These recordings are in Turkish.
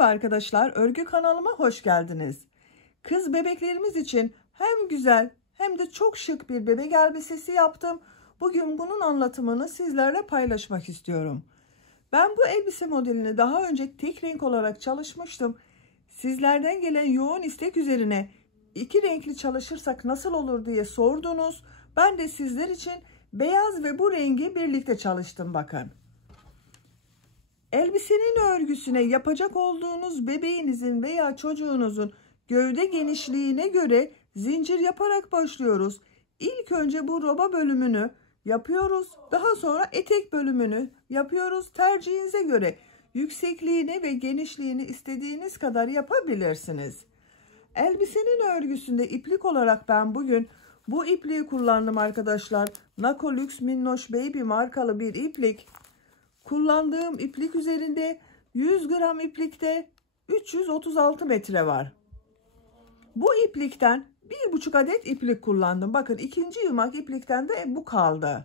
Merhaba arkadaşlar, örgü kanalıma hoş geldiniz. Kız bebeklerimiz için hem güzel hem de çok şık bir bebek elbisesi yaptım. Bugün bunun anlatımını sizlerle paylaşmak istiyorum. Ben bu elbise modelini daha önce tek renk olarak çalışmıştım. Sizlerden gelen yoğun istek üzerine iki renkli çalışırsak nasıl olur diye sordunuz. Ben de sizler için beyaz ve bu rengi birlikte çalıştım bakın. Elbisenin örgüsüne yapacak olduğunuz bebeğinizin veya çocuğunuzun gövde genişliğine göre zincir yaparak başlıyoruz. İlk önce bu roba bölümünü yapıyoruz. Daha sonra etek bölümünü yapıyoruz. Tercihinize göre yüksekliğini ve genişliğini istediğiniz kadar yapabilirsiniz. Elbisenin örgüsünde iplik olarak ben bugün bu ipliği kullandım arkadaşlar. Nako Lux Minnoş Baby markalı bir iplik. Kullandığım iplik üzerinde 100 gram iplikte 336 metre var. Bu iplikten 1,5 adet iplik kullandım. Bakın ikinci yumak iplikten de bu kaldı.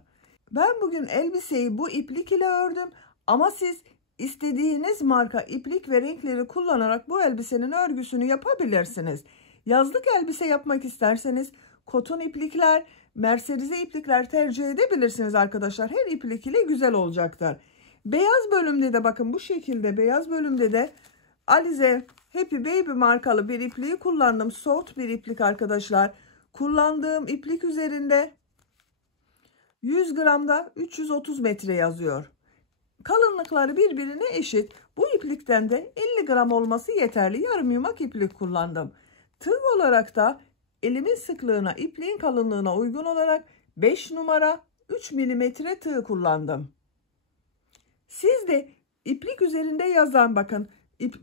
Ben bugün elbiseyi bu iplik ile ördüm. Ama siz istediğiniz marka iplik ve renkleri kullanarak bu elbisenin örgüsünü yapabilirsiniz. Yazlık elbise yapmak isterseniz koton iplikler, merserize iplikler tercih edebilirsiniz arkadaşlar. Her iplik ile güzel olacaktır. Beyaz bölümde de bakın bu şekilde beyaz bölümde de Alize Happy Baby markalı bir ipliği kullandım. Soft bir iplik arkadaşlar. Kullandığım iplik üzerinde 100 gramda 330 metre yazıyor. Kalınlıkları birbirine eşit. Bu iplikten de 50 gram olması yeterli. Yarım yumak iplik kullandım. Tığ olarak da elimin sıklığına, ipliğin kalınlığına uygun olarak 5 numara 3 milimetre tığ kullandım. Siz de iplik üzerinde yazan bakın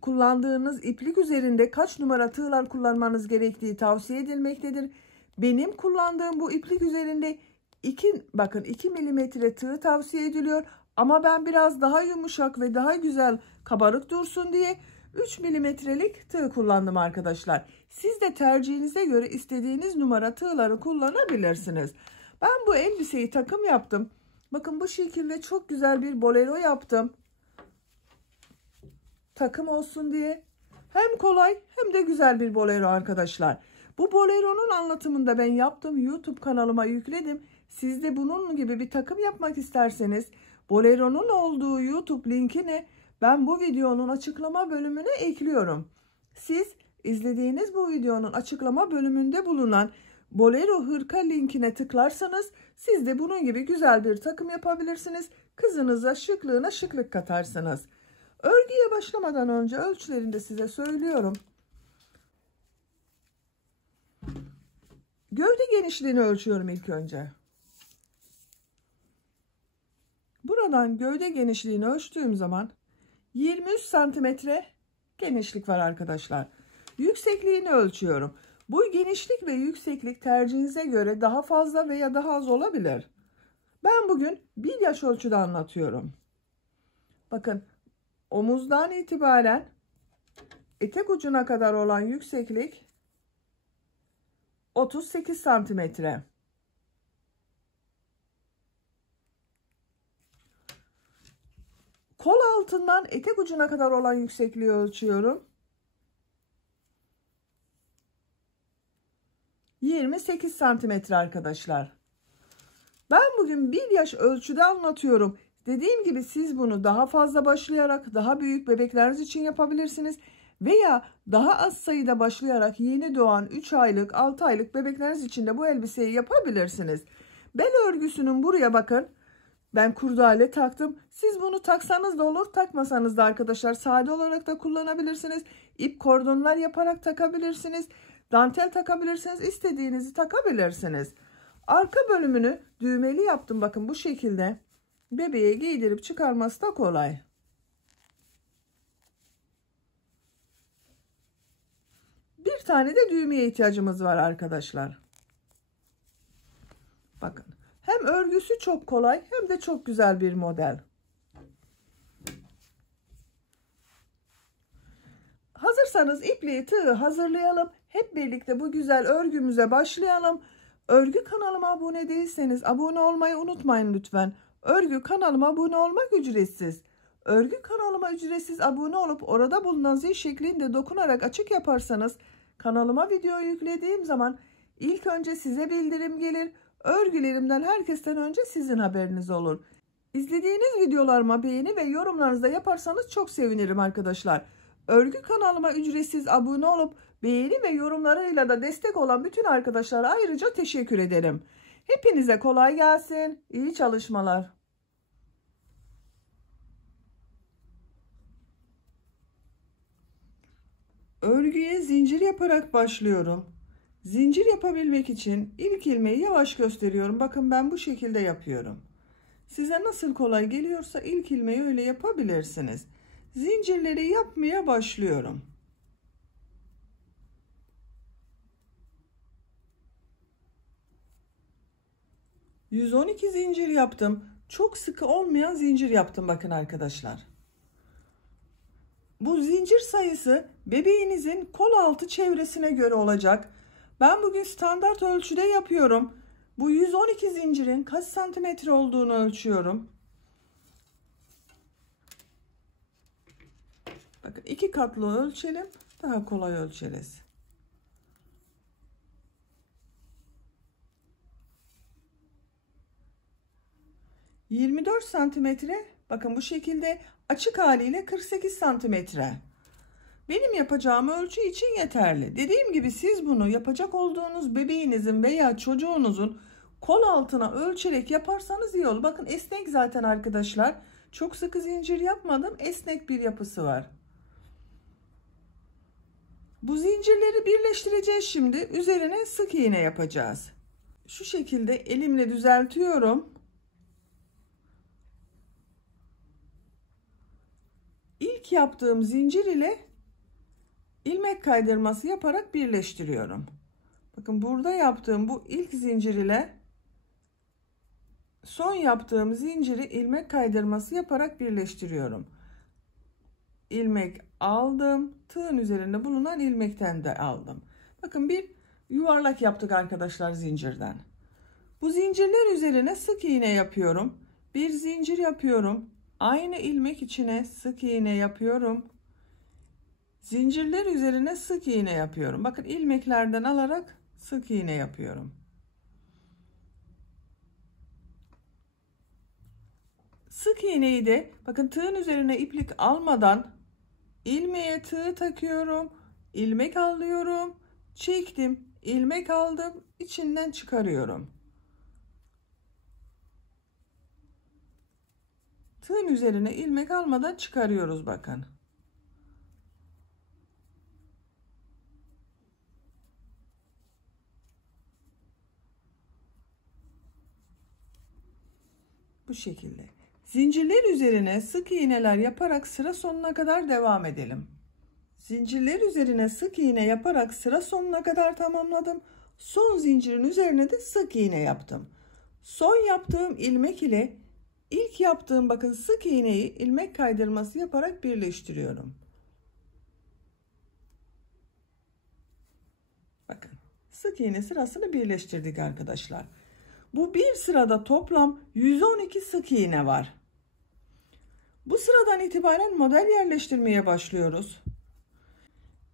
kullandığınız iplik üzerinde kaç numara tığlar kullanmanız gerektiği tavsiye edilmektedir. Benim kullandığım bu iplik üzerinde 2 milimetre tığ tavsiye ediliyor. Ama ben biraz daha yumuşak ve daha güzel kabarık dursun diye 3 milimetrelik tığ kullandım arkadaşlar. Siz de tercihinize göre istediğiniz numara tığları kullanabilirsiniz. Ben bu elbiseyi takım yaptım. Bakın bu şekilde çok güzel bir bolero yaptım. Takım olsun diye. Hem kolay hem de güzel bir bolero arkadaşlar. Bu boleronun anlatımını da ben yaptım. YouTube kanalıma yükledim. Siz de bunun gibi bir takım yapmak isterseniz boleronun olduğu YouTube linkini ben bu videonun açıklama bölümüne ekliyorum. Siz izlediğiniz bu videonun açıklama bölümünde bulunan bolero hırka linkine tıklarsanız siz de bunun gibi güzel bir takım yapabilirsiniz. Kızınıza şıklığına şıklık katarsınız. Örgüye başlamadan önce ölçülerini de size söylüyorum. Gövde genişliğini ölçüyorum ilk önce. Buradan gövde genişliğini ölçtüğüm zaman 23 santimetre genişlik var arkadaşlar. Yüksekliğini ölçüyorum. Bu genişlik ve yükseklik tercihinize göre daha fazla veya daha az olabilir. Ben bugün 1 yaş ölçüde anlatıyorum. Bakın omuzdan itibaren etek ucuna kadar olan yükseklik 38 santimetre. Kol altından etek ucuna kadar olan yüksekliği ölçüyorum. 28 santimetre arkadaşlar. Ben bugün 1 yaş ölçüde anlatıyorum. Dediğim gibi siz bunu daha fazla başlayarak daha büyük bebekleriniz için yapabilirsiniz. Veya daha az sayıda başlayarak yeni doğan 3 aylık 6 aylık bebekleriniz için de bu elbiseyi yapabilirsiniz. Bel örgüsünün buraya bakın. Ben kurdale taktım. Siz bunu taksanız da olur, takmasanız da arkadaşlar sade olarak da kullanabilirsiniz. İp kordonlar yaparak takabilirsiniz. Dantel takabilirsiniz. İstediğinizi takabilirsiniz. Arka bölümünü düğmeli yaptım. Bakın bu şekilde. Bebeğe giydirip çıkarması da kolay. Bir tane de düğmeye ihtiyacımız var arkadaşlar. Bakın. Hem örgüsü çok kolay hem de çok güzel bir model. Hazırsanız ipliği tığı hazırlayalım. Hep birlikte bu güzel örgümüze başlayalım. Örgü kanalıma abone değilseniz abone olmayı unutmayın lütfen. Örgü kanalıma abone olmak ücretsiz. Örgü kanalıma ücretsiz abone olup orada bulunan zil şeklinde dokunarak açık yaparsanız kanalıma video yüklediğim zaman ilk önce size bildirim gelir. Örgülerimden herkesten önce sizin haberiniz olur. İzlediğiniz videolarıma beğeni ve yorumlarınızı da yaparsanız çok sevinirim arkadaşlar. Örgü kanalıma ücretsiz abone olup beğeni ve yorumlarıyla da destek olan bütün arkadaşlara ayrıca teşekkür ederim. Hepinize kolay gelsin. İyi çalışmalar. Örgüye zincir yaparak başlıyorum. Zincir yapabilmek için ilk ilmeği yavaş gösteriyorum. Bakın ben bu şekilde yapıyorum. Size nasıl kolay geliyorsa ilk ilmeği öyle yapabilirsiniz. Zincirleri yapmaya başlıyorum. ...112 zincir yaptım. Çok sıkı olmayan zincir yaptım bakın arkadaşlar. Bu zincir sayısı bebeğinizin kol altı çevresine göre olacak. Ben bugün standart ölçüde yapıyorum. Bu 112 zincirin kaç santimetre olduğunu ölçüyorum. Bakın 2 katlı ölçelim. Daha kolay ölçeriz. ...24 santimetre. Bakın bu şekilde açık haliyle 48 santimetre. Benim yapacağım ölçü için yeterli. Dediğim gibi siz bunu yapacak olduğunuz bebeğinizin veya çocuğunuzun kol altına ölçerek yaparsanız iyi olur. Bakın esnek zaten arkadaşlar. Çok sıkı zincir yapmadım. Esnek bir yapısı var. Bu zincirleri birleştireceğiz şimdi. Üzerine sık iğne yapacağız. Şu şekilde elimle düzeltiyorum. İlk yaptığım zincir ile ilmek kaydırması yaparak birleştiriyorum. Bakın burada yaptığım bu ilk zincir ile son yaptığım zinciri ilmek kaydırması yaparak birleştiriyorum. İlmek aldım. Tığın üzerinde bulunan ilmekten de aldım. Bakın bir yuvarlak yaptık arkadaşlar zincirden. Bu zincirler üzerine sık iğne yapıyorum. Bir zincir yapıyorum. Aynı ilmek içine sık iğne yapıyorum. Zincirler üzerine sık iğne yapıyorum. Bakın ilmeklerden alarak sık iğne yapıyorum. Sık iğneyi de bakın tığın üzerine iplik almadan ilmeğe tığ takıyorum. İlmek alıyorum. Çektim. İlmek aldım. İçinden çıkarıyorum. Tığın üzerine ilmek almadan çıkarıyoruz bakın. Bu şekilde. Zincirler üzerine sık iğneler yaparak sıra sonuna kadar devam edelim. Zincirler üzerine sık iğne yaparak sıra sonuna kadar tamamladım. Son zincirin üzerine de sık iğne yaptım. Son yaptığım ilmek ile ilk yaptığım bakın sık iğneyi ilmek kaydırması yaparak birleştiriyorum. Bakın sık iğne sırasını birleştirdik arkadaşlar. Bu bir sırada toplam 112 sık iğne var. Bu sıradan itibaren model yerleştirmeye başlıyoruz.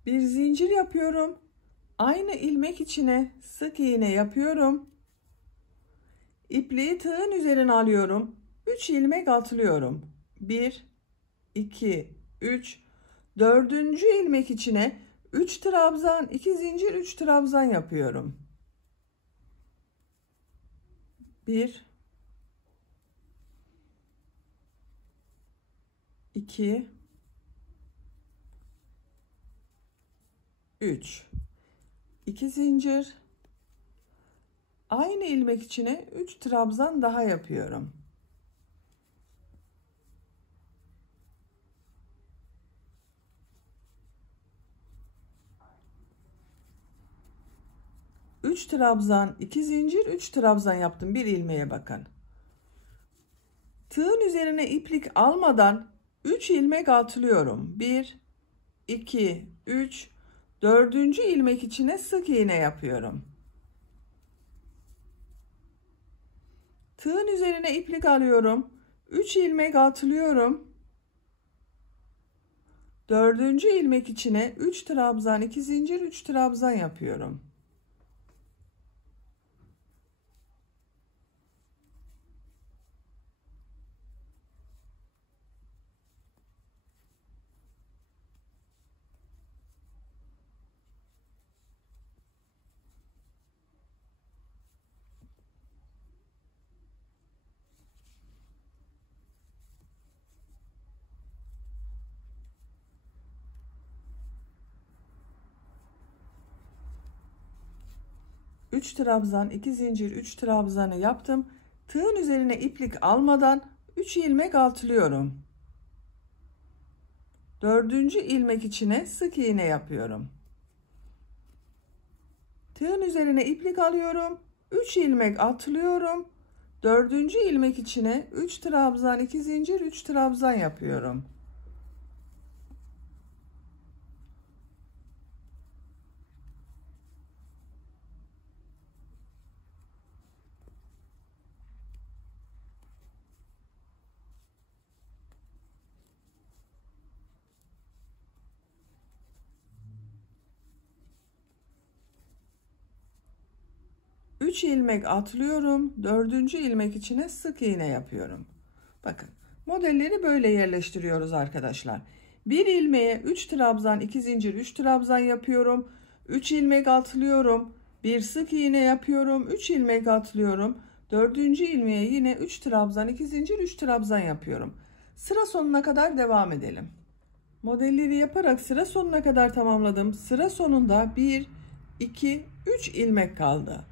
Bir zincir yapıyorum. Aynı ilmek içine sık iğne yapıyorum. İpliği tığın üzerine alıyorum. 3 ilmek atlıyorum. 1 2 3 dördüncü ilmek içine 3 trabzan, 2 zincir, 3 trabzan yapıyorum. 1 2 3 2 zincir, aynı ilmek içine 3 trabzan daha yapıyorum. Üç trabzan, 2 zincir, 3 trabzan yaptım bir ilmeğe bakın. Tığın üzerine iplik almadan 3 ilmek atlıyorum. 1 2 3 dördüncü ilmek içine sık iğne yapıyorum. Tığın üzerine iplik alıyorum. 3 ilmek atlıyorum. Dördüncü ilmek içine 3 trabzan, 2 zincir, 3 trabzan yapıyorum. Üç trabzan, 2 zincir, 3 trabzanı yaptım. Tığın üzerine iplik almadan 3 ilmek altılıyorum. Dördüncü ilmek içine sık iğne yapıyorum. Tığın üzerine iplik alıyorum. 3 ilmek atlıyorum. Dördüncü ilmek içine 3 trabzan, 2 zincir, 3 trabzan yapıyorum. Üç ilmek atlıyorum. Dördüncü ilmek içine sık iğne yapıyorum. Bakın, modelleri böyle yerleştiriyoruz arkadaşlar. Bir ilmeğe 3 trabzan, 2 zincir, 3 trabzan yapıyorum. 3 ilmek atlıyorum. Bir sık iğne yapıyorum. 3 ilmek atlıyorum. Dördüncü ilmeğe yine 3 trabzan, 2 zincir, 3 trabzan yapıyorum. Sıra sonuna kadar devam edelim. Modelleri yaparak sıra sonuna kadar tamamladım. Sıra sonunda 1, 2, 3 ilmek kaldı.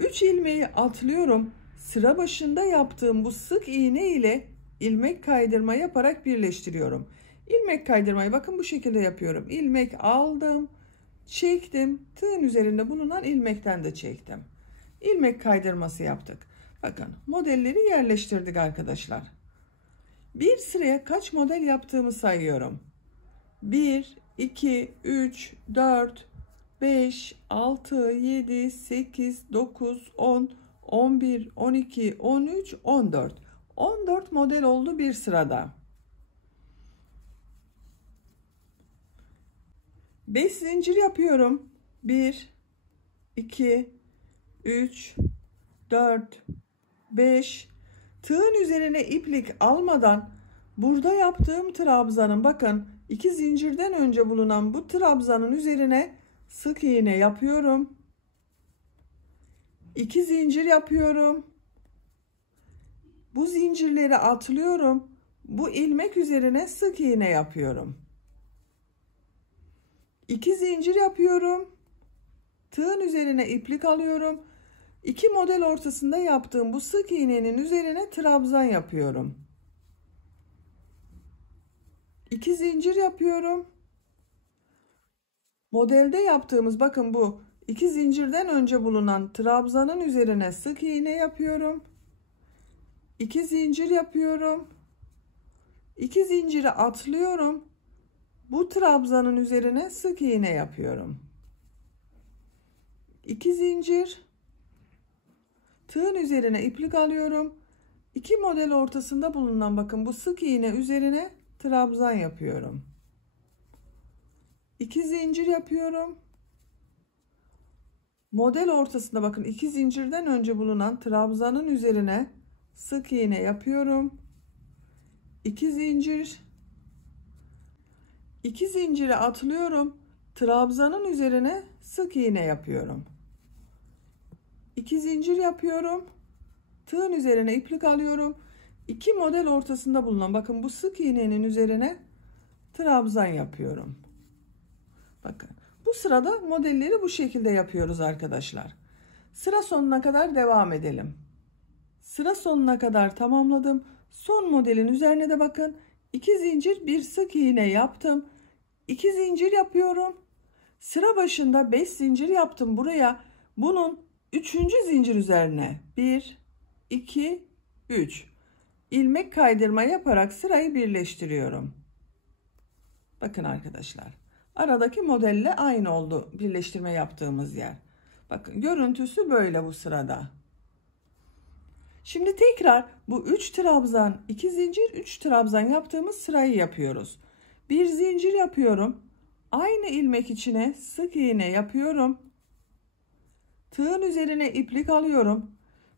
3 ilmeği atlıyorum. Sıra başında yaptığım bu sık iğne ile ilmek kaydırma yaparak birleştiriyorum. İlmek kaydırmayı bakın bu şekilde yapıyorum. İlmek aldım, çektim. Tığın üzerinde bulunan ilmekten de çektim. İlmek kaydırması yaptık. Bakın, modelleri yerleştirdik arkadaşlar. Bir sıraya kaç model yaptığımı sayıyorum. 1, 2, 3, 4, 5, 6, 7, 8, 9, 10, 11, 12, 13, 14. 14 model oldu bir sırada. 5 zincir yapıyorum. 1, 2, 3, 4, 5. Tığın üzerine iplik almadan burada yaptığım trabzanın, bakın, 2 zincirden önce bulunan bu trabzanın üzerine sık iğne yapıyorum. 2 zincir yapıyorum. Bu zincirleri atlıyorum. Bu ilmek üzerine sık iğne yapıyorum. 2 zincir yapıyorum. Tığın üzerine iplik alıyorum. 2 model ortasında yaptığım bu sık iğnenin üzerine trabzan yapıyorum. 2 zincir yapıyorum. Modelde yaptığımız, bakın, bu 2 zincirden önce bulunan trabzanın üzerine sık iğne yapıyorum. 2 zincir yapıyorum. 2 zinciri atlıyorum. Bu trabzanın üzerine sık iğne yapıyorum. 2 zincir. Tığın üzerine iplik alıyorum. 2 model ortasında bulunan, bakın, bu sık iğne üzerine trabzan yapıyorum. 2 zincir yapıyorum. Model ortasında, bakın, 2 zincirden önce bulunan trabzanın üzerine sık iğne yapıyorum. 2 zincir. 2 zinciri atlıyorum. Trabzanın üzerine sık iğne yapıyorum. 2 zincir yapıyorum. Tığın üzerine iplik alıyorum. 2 model ortasında bulunan, bakın, bu sık iğnenin üzerine trabzan yapıyorum. Bakın, bu sırada modelleri bu şekilde yapıyoruz arkadaşlar. Sıra sonuna kadar devam edelim. Sıra sonuna kadar tamamladım. Son modelin üzerine de bakın, 2 zincir, bir sık iğne yaptım. 2 zincir yapıyorum. Sıra başında 5 zincir yaptım buraya. Bunun 3. zincir üzerine 1, 2, 3 ilmek kaydırma yaparak sırayı birleştiriyorum. Bakın arkadaşlar, aradaki modelle aynı oldu birleştirme yaptığımız yer. Bakın, görüntüsü böyle bu sırada. Şimdi tekrar bu 3 trabzan, 2 zincir, 3 trabzan yaptığımız sırayı yapıyoruz. Bir zincir yapıyorum. Aynı ilmek içine sık iğne yapıyorum. Tığın üzerine iplik alıyorum.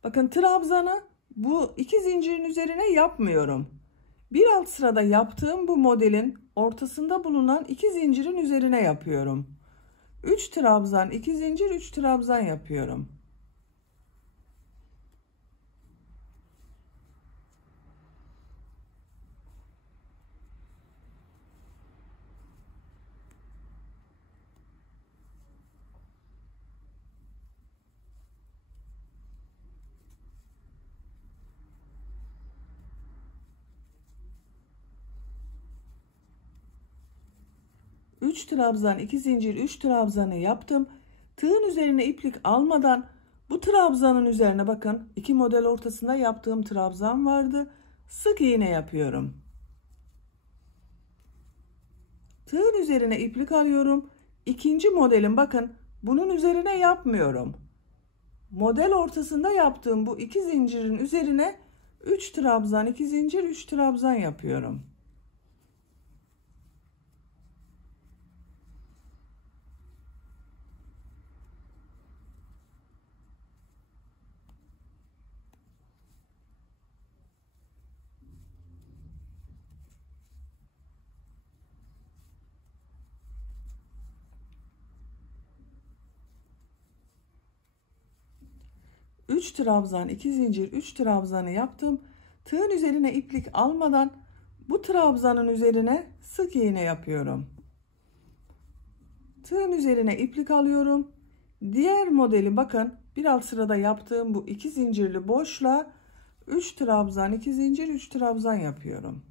Bakın trabzanı bu iki zincirin üzerine yapmıyorum. Bir alt sırada yaptığım bu modelin ortasında bulunan iki zincirin üzerine yapıyorum. 3 trabzan, 2 zincir, 3 trabzan yapıyorum. Üç trabzan, 2 zincir, 3 trabzanı yaptım. Tığın üzerine iplik almadan bu trabzanın üzerine bakın, iki model ortasında yaptığım trabzan vardı. Sık iğne yapıyorum. Tığın üzerine iplik alıyorum. İkinci modelin bakın bunun üzerine yapmıyorum. Model ortasında yaptığım bu iki zincirin üzerine 3 trabzan, 2 zincir, 3 trabzan yapıyorum. Üç trabzan, 2 zincir, 3 trabzanı yaptım. Tığın üzerine iplik almadan bu trabzanın üzerine sık iğne yapıyorum. Tığın üzerine iplik alıyorum. Diğer modeli bakın bir alt sırada yaptığım bu iki zincirli boşluğa 3 trabzan, 2 zincir, 3 trabzan yapıyorum.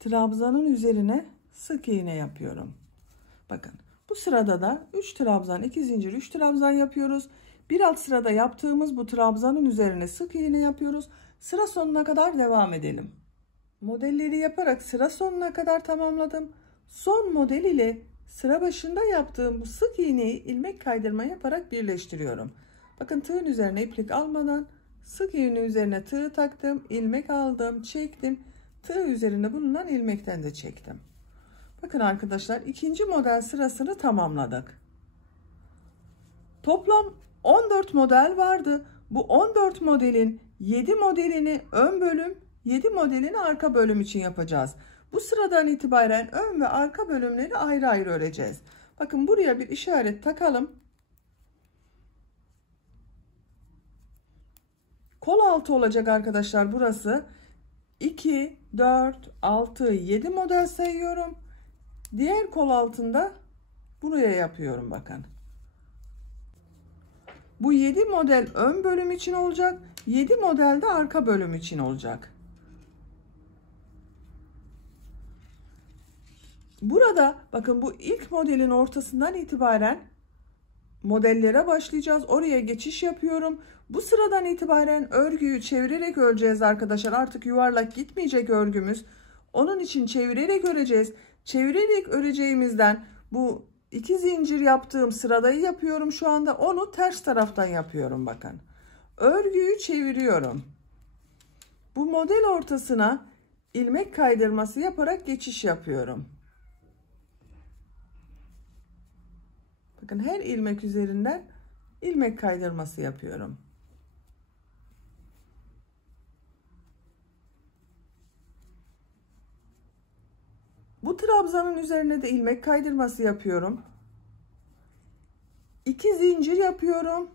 Trabzanın üzerine sık iğne yapıyorum. Bakın bu sırada da 3 trabzan, 2 zincir, 3 trabzan yapıyoruz. Bir alt sırada yaptığımız bu trabzanın üzerine sık iğne yapıyoruz. Sıra sonuna kadar devam edelim. Modelleri yaparak sıra sonuna kadar tamamladım. Son model ile sıra başında yaptığım bu sık iğneyi ilmek kaydırma yaparak birleştiriyorum. Bakın tığın üzerine iplik almadan sık iğne üzerine tığ taktım, ilmek aldım, çektim. Tığ üzerinde bulunan ilmekten de çektim. Bakın arkadaşlar ikinci model sırasını tamamladık. Toplam 14 model vardı. Bu 14 modelin 7 modelini ön bölüm, 7 modelini arka bölüm için yapacağız. Bu sıradan itibaren ön ve arka bölümleri ayrı ayrı öreceğiz. Bakın buraya bir işaret takalım. Kol altı olacak arkadaşlar burası. 2, 4, 6, 7 model sayıyorum. Diğer kol altında buraya yapıyorum bakın. Bu 7 model ön bölüm için olacak. 7 model de arka bölüm için olacak. Burada bakın bu ilk modelin ortasından itibaren modellere başlayacağız. Oraya geçiş yapıyorum. Bu sıradan itibaren örgüyü çevirerek öreceğiz arkadaşlar. Artık yuvarlak gitmeyecek örgümüz. Onun için çevirerek öreceğiz. Çevirerek öreceğimizden bu iki zincir yaptığım sıradayı yapıyorum şu anda. Onu ters taraftan yapıyorum bakın. Örgüyü çeviriyorum. Bu model ortasına ilmek kaydırması yaparak geçiş yapıyorum. Bakın her ilmek üzerinden ilmek kaydırması yapıyorum. Bu trabzanın üzerine de ilmek kaydırması yapıyorum. 2 zincir yapıyorum.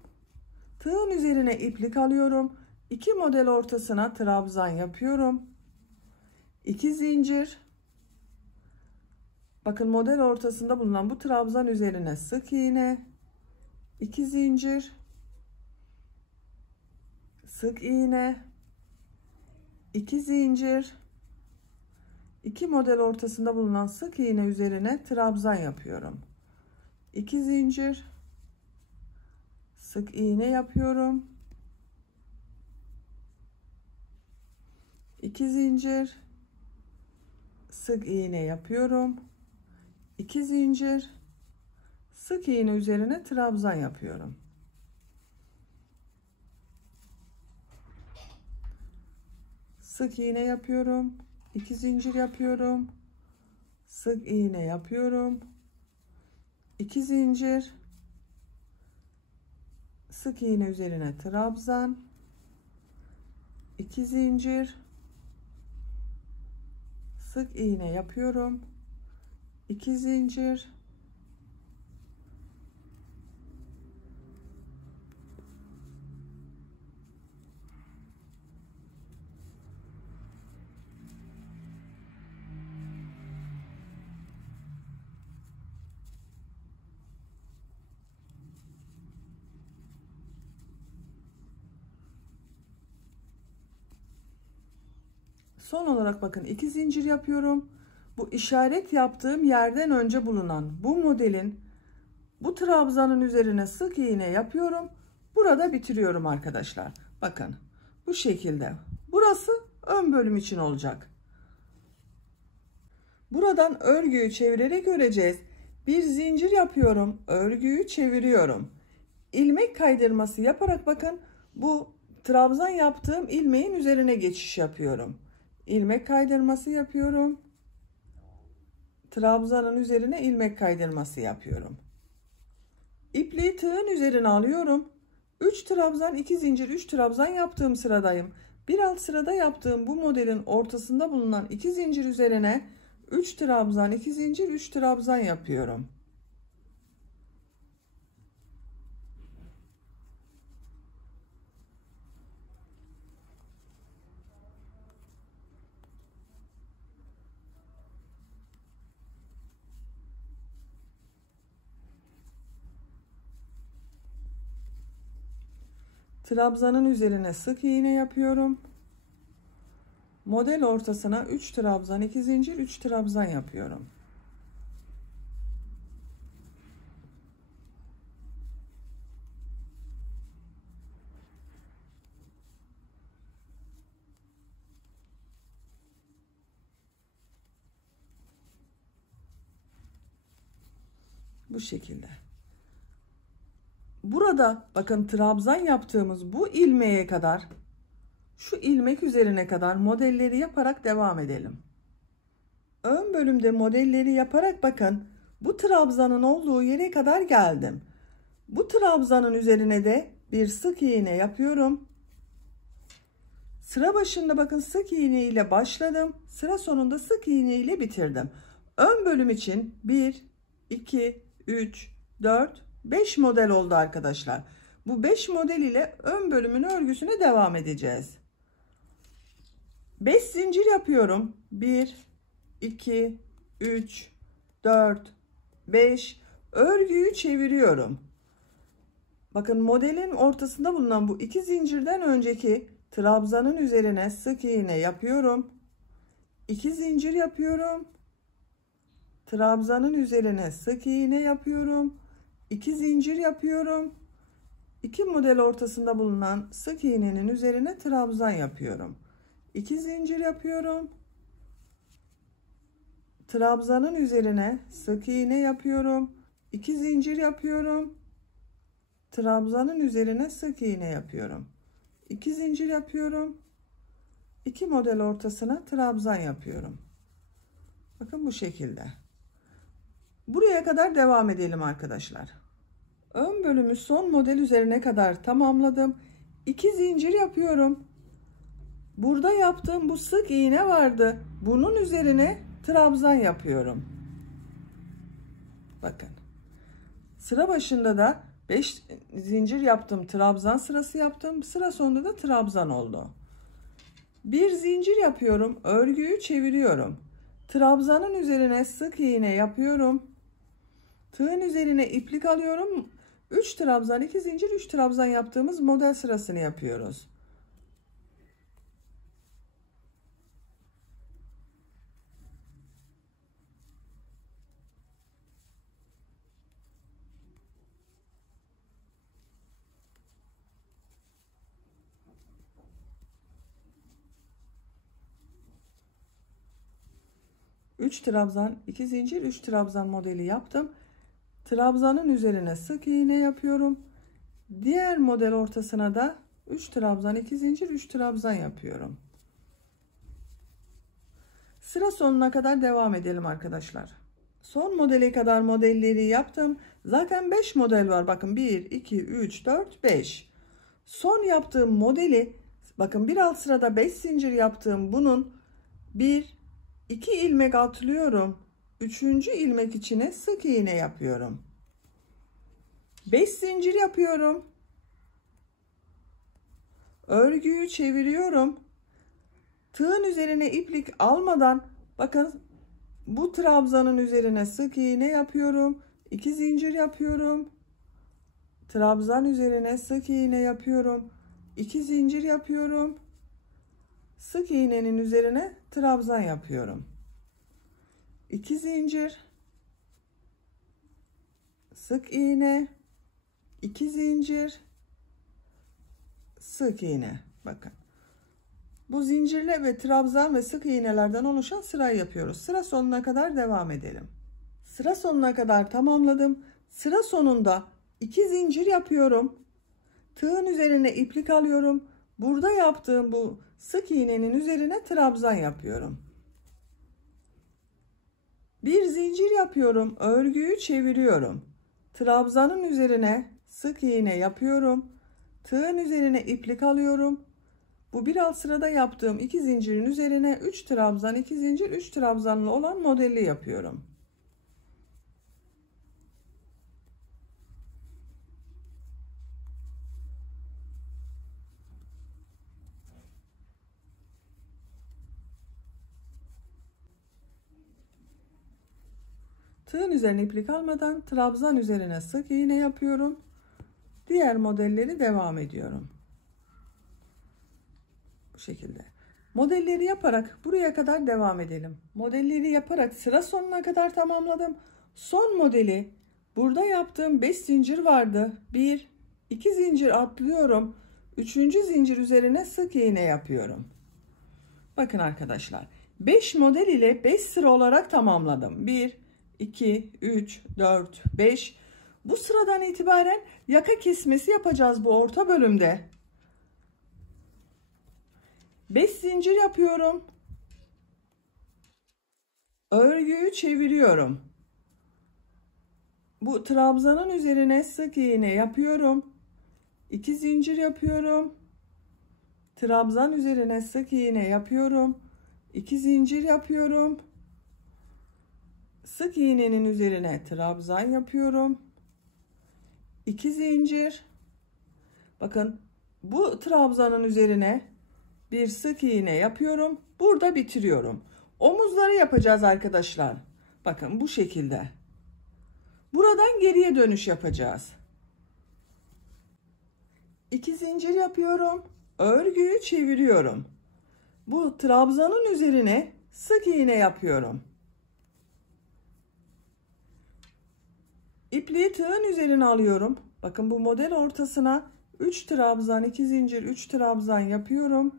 Tığın üzerine iplik alıyorum. 2 model ortasına trabzan yapıyorum. 2 zincir. Bakın model ortasında bulunan bu trabzan üzerine sık iğne. 2 zincir. Sık iğne. 2 zincir. 2 model ortasında bulunan sık iğne üzerine trabzan yapıyorum. 2 zincir, sık iğne yapıyorum. 2 zincir, sık iğne yapıyorum. 2 zincir, sık iğne üzerine trabzan yapıyorum. Sık iğne yapıyorum. 2 zincir yapıyorum. Sık iğne yapıyorum. 2 zincir, sık iğne üzerine trabzan. 2 zincir, sık iğne yapıyorum. 2 zincir, son olarak bakın 2 zincir yapıyorum. Bu işaret yaptığım yerden önce bulunan bu modelin bu trabzanın üzerine sık iğne yapıyorum. Burada bitiriyorum arkadaşlar. Bakın bu şekilde. Burası ön bölüm için olacak. Buradan örgüyü çevirerek öreceğiz. Bir zincir yapıyorum. Örgüyü çeviriyorum. İlmek kaydırması yaparak bakın bu trabzan yaptığım ilmeğin üzerine geçiş yapıyorum. İlmek kaydırması yapıyorum. Trabzanın üzerine ilmek kaydırması yapıyorum. İpliği tığın üzerine alıyorum. 3 trabzan 2 zincir 3 trabzan yaptığım sıradayım. Bir alt sırada yaptığım bu modelin ortasında bulunan 2 zincir üzerine 3 trabzan 2 zincir 3 trabzan yapıyorum. Trabzanın üzerine sık iğne yapıyorum. Model ortasına 3 trabzan 2 zincir 3 trabzan yapıyorum. Bu şekilde. Burada bakın trabzan yaptığımız bu ilmeğe kadar, şu ilmek üzerine kadar modelleri yaparak devam edelim. Ön bölümde modelleri yaparak bakın bu trabzanın olduğu yere kadar geldim. Bu trabzanın üzerine de bir sık iğne yapıyorum. Sıra başında bakın sık iğne ile başladım. Sıra sonunda sık iğne ile bitirdim. Ön bölüm için 1, 2, 3, 4, 5 model oldu arkadaşlar. Bu 5 model ile ön bölümün örgüsüne devam edeceğiz. 5 zincir yapıyorum. 1, 2, 3, 4, 5. Örgüyü çeviriyorum. Bakın modelin ortasında bulunan bu 2 zincirden önceki trabzanın üzerine sık iğne yapıyorum. 2 zincir yapıyorum. Trabzanın üzerine sık iğne yapıyorum. 2 zincir yapıyorum. 2 model ortasında bulunan sık iğnenin üzerine trabzan yapıyorum. 2 zincir yapıyorum. Trabzanın üzerine sık iğne yapıyorum. 2 zincir yapıyorum. Trabzanın üzerine sık iğne yapıyorum. 2 zincir yapıyorum. 2 model ortasına trabzan yapıyorum. Bakın bu şekilde. Buraya kadar devam edelim arkadaşlar. Ön bölümü son model üzerine kadar tamamladım. 2 zincir yapıyorum. Burada yaptığım bu sık iğne vardı. Bunun üzerine trabzan yapıyorum. Bakın. Sıra başında da 5 zincir yaptım. Trabzan sırası yaptım. Sıra sonunda da trabzan oldu. Bir zincir yapıyorum. Örgüyü çeviriyorum. Trabzanın üzerine sık iğne yapıyorum. Tığın üzerine iplik alıyorum. 3 trabzan 2 zincir 3 trabzan yaptığımız model sırasını yapıyoruz. 3 trabzan, 2 zincir, 3 trabzan modeli yaptım. Trabzanın üzerine sık iğne yapıyorum. Diğer model ortasına da 3 trabzan, 2 zincir, 3 trabzan yapıyorum. Sıra sonuna kadar devam edelim arkadaşlar. Son modele kadar modelleri yaptım. Zaten 5 model var. Bakın 1, 2, 3, 4, 5. Son yaptığım modeli, bakın bir alt sırada 5 zincir yaptığım bunun 1, 2 ilmek atlıyorum. 3. ilmek içine sık iğne yapıyorum. 5 zincir yapıyorum. Örgüyü çeviriyorum. Tığın üzerine iplik almadan bakın bu trabzanın üzerine sık iğne yapıyorum. 2 zincir yapıyorum. Trabzan üzerine sık iğne yapıyorum. 2 zincir yapıyorum. Sık iğnenin üzerine trabzan yapıyorum. 2 zincir, sık iğne, 2 zincir, sık iğne. Bakın. Bu zincirle ve trabzan ve sık iğnelerden oluşan sırayı yapıyoruz. Sıra sonuna kadar devam edelim. Sıra sonuna kadar tamamladım. Sıra sonunda 2 zincir yapıyorum. Tığın üzerine iplik alıyorum. Burada yaptığım bu sık iğnenin üzerine trabzan yapıyorum. Bir zincir yapıyorum. Örgüyü çeviriyorum. Trabzanın üzerine sık iğne yapıyorum. Tığın üzerine iplik alıyorum. Bu bir alt sırada yaptığım 2 zincirin üzerine 3 trabzan, 2 zincir, 3 trabzanlı olan modeli yapıyorum. Tığın üzerine iplik almadan trabzan üzerine sık iğne yapıyorum. Diğer modelleri devam ediyorum. Bu şekilde. Modelleri yaparak buraya kadar devam edelim. Modelleri yaparak sıra sonuna kadar tamamladım. Son modeli burada yaptığım 5 zincir vardı. 1, 2 zincir atlıyorum. 3. zincir üzerine sık iğne yapıyorum. Bakın arkadaşlar. 5 model ile 5 sıra olarak tamamladım. 1, 2, 3, 4, 5. Bu sıradan itibaren yaka kesmesi yapacağız bu orta bölümde. 5 zincir yapıyorum. Örgüyü çeviriyorum. Bu trabzanın üzerine sık iğne yapıyorum. 2 zincir yapıyorum. Trabzan üzerine sık iğne yapıyorum. 2 zincir yapıyorum. Sık iğnenin üzerine trabzan yapıyorum. 2 zincir. Bakın bu trabzanın üzerine bir sık iğne yapıyorum. Burada bitiriyorum. Omuzları yapacağız arkadaşlar. Bakın bu şekilde. Buradan geriye dönüş yapacağız. 2 zincir yapıyorum. Örgüyü çeviriyorum. Bu trabzanın üzerine sık iğne yapıyorum. İpliği tığın üzerine alıyorum. Bakın bu model ortasına 3 trabzan, 2 zincir, 3 trabzan yapıyorum.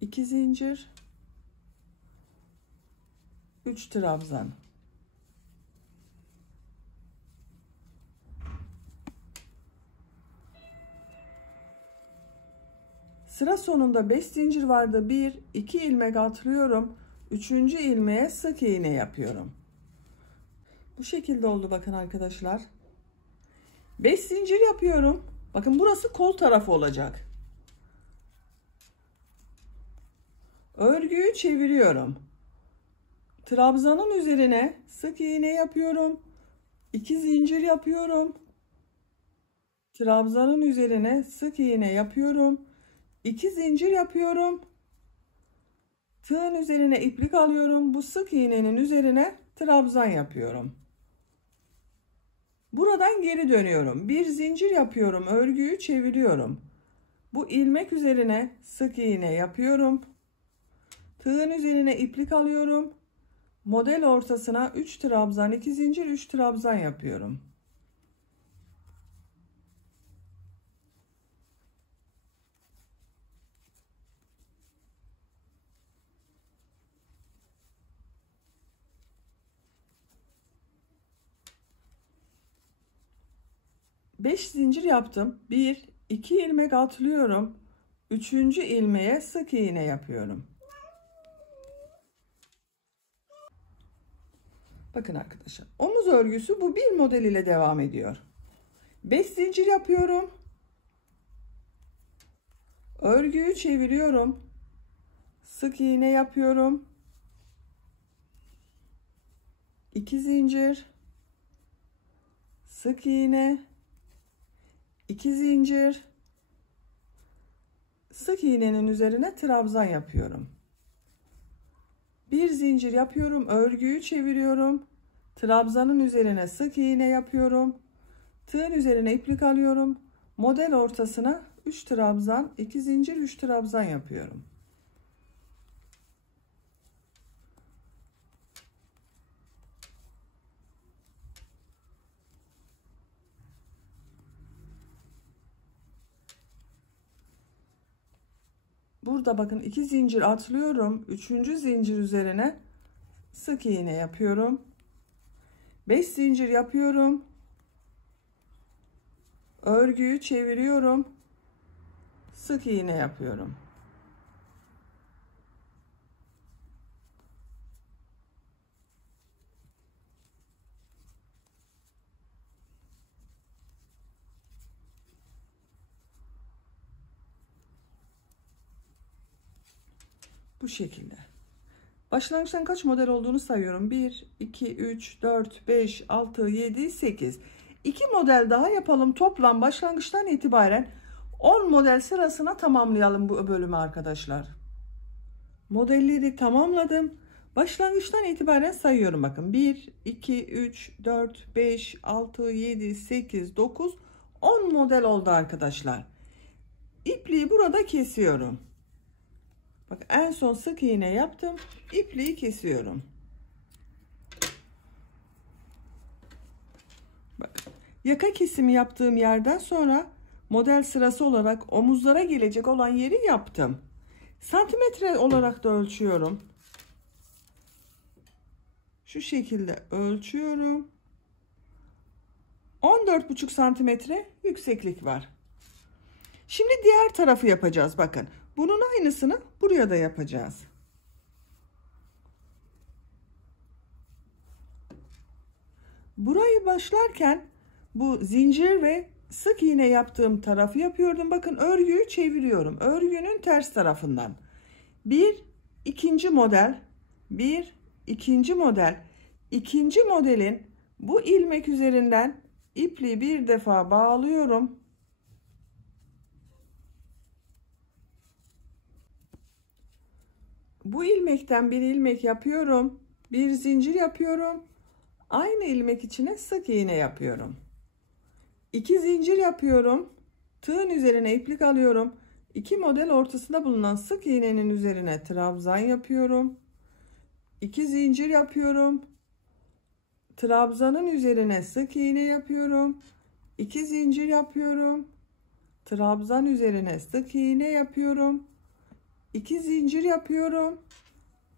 2 zincir, 3 trabzan. Sıra sonunda 5 zincir vardı. 1, 2 ilmek atlıyorum. 3. ilmeğe sık iğne yapıyorum. Bu şekilde oldu bakın arkadaşlar. 5 zincir yapıyorum. Bakın burası kol tarafı olacak. Örgüyü çeviriyorum. Trabzanın üzerine sık iğne yapıyorum. 2 zincir yapıyorum. Trabzanın üzerine sık iğne yapıyorum. 2 zincir yapıyorum. Tığın üzerine iplik alıyorum. Bu sık iğnenin üzerine trabzan yapıyorum. Buradan geri dönüyorum. Bir zincir yapıyorum. Örgüyü çeviriyorum. Bu ilmek üzerine sık iğne yapıyorum. Tığın üzerine iplik alıyorum. Model ortasına 3 trabzan, 2 zincir, 3 trabzan yapıyorum. 5 zincir yaptım. 1, 2 ilmek atlıyorum. 3. ilmeğe sık iğne yapıyorum. Bakın arkadaşlar, omuz örgüsü bu bir model ile devam ediyor. 5 zincir yapıyorum. Örgüyü çeviriyorum. Sık iğne yapıyorum. 2 zincir. Sık iğne. 2 zincir. Sık iğnenin üzerine trabzan yapıyorum. Bir zincir yapıyorum. Örgüyü çeviriyorum. Trabzanın üzerine sık iğne yapıyorum. Tığın üzerine iplik alıyorum. Model ortasına 3 trabzan, 2 zincir, 3 trabzan yapıyorum. Burada bakın 2 zincir atlıyorum. 3. zincir üzerine sık iğne yapıyorum. 5 zincir yapıyorum. Örgüyü çeviriyorum. Sık iğne yapıyorum. Bu şekilde. Başlangıçtan kaç model olduğunu sayıyorum. 1, 2, 3, 4, 5, 6, 7, 8. 2 model daha yapalım. Toplam başlangıçtan itibaren 10 model sırasına tamamlayalım bu bölümü arkadaşlar. Modelleri tamamladım. Başlangıçtan itibaren sayıyorum bakın. 1, 2, 3, 4, 5, 6, 7, 8, 9, 10 model oldu arkadaşlar. İpliği burada kesiyorum. Bak en son sık iğne yaptım. İpliği kesiyorum. Bak, yaka kesimi yaptığım yerden sonra model sırası olarak omuzlara gelecek olan yeri yaptım. Santimetre olarak da ölçüyorum. Şu şekilde ölçüyorum. 14,5 santimetre yükseklik var. Şimdi diğer tarafı yapacağız bakın. Bunun aynısını buraya da yapacağız. Burayı başlarken bu zincir ve sık iğne yaptığım tarafı yapıyordum. Bakın örgüyü çeviriyorum. Örgünün ters tarafından. Bir ikinci model. Bir ikinci model. İkinci modelin bu ilmek üzerinden ipliği bir defa bağlıyorum. Bu ilmekten bir ilmek yapıyorum. Bir zincir yapıyorum. Aynı ilmek içine sık iğne yapıyorum. 2 zincir yapıyorum. Tığın üzerine iplik alıyorum. 2 model ortasında bulunan sık iğnenin üzerine trabzan yapıyorum. 2 zincir yapıyorum. Trabzanın üzerine sık iğne yapıyorum. 2 zincir yapıyorum. Trabzan üzerine sık iğne yapıyorum. 2 zincir yapıyorum.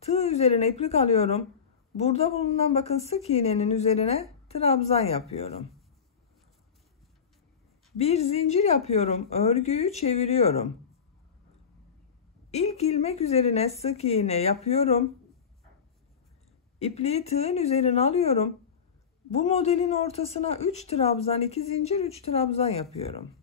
Tığ üzerine iplik alıyorum. Burada bulunan bakın sık iğnenin üzerine trabzan yapıyorum. Bir zincir yapıyorum. Örgüyü çeviriyorum. İlk ilmek üzerine sık iğne yapıyorum. İpliği tığın üzerine alıyorum. Bu modelin ortasına 3 trabzan, 2 zincir, 3 trabzan yapıyorum.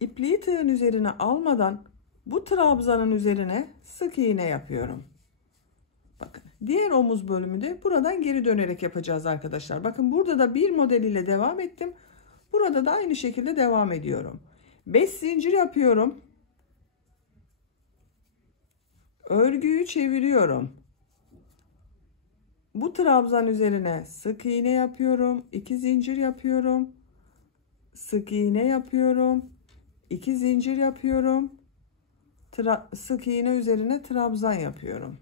İpliği tığın üzerine almadan bu trabzanın üzerine sık iğne yapıyorum. Bakın diğer omuz bölümü de buradan geri dönerek yapacağız arkadaşlar. Bakın burada da bir model ile devam ettim. Burada da aynı şekilde devam ediyorum. 5 zincir yapıyorum. Örgüyü çeviriyorum. Bu trabzan üzerine sık iğne yapıyorum. 2 zincir yapıyorum. Sık iğne yapıyorum. 2 zincir yapıyorum. Sık iğne üzerine trabzan yapıyorum.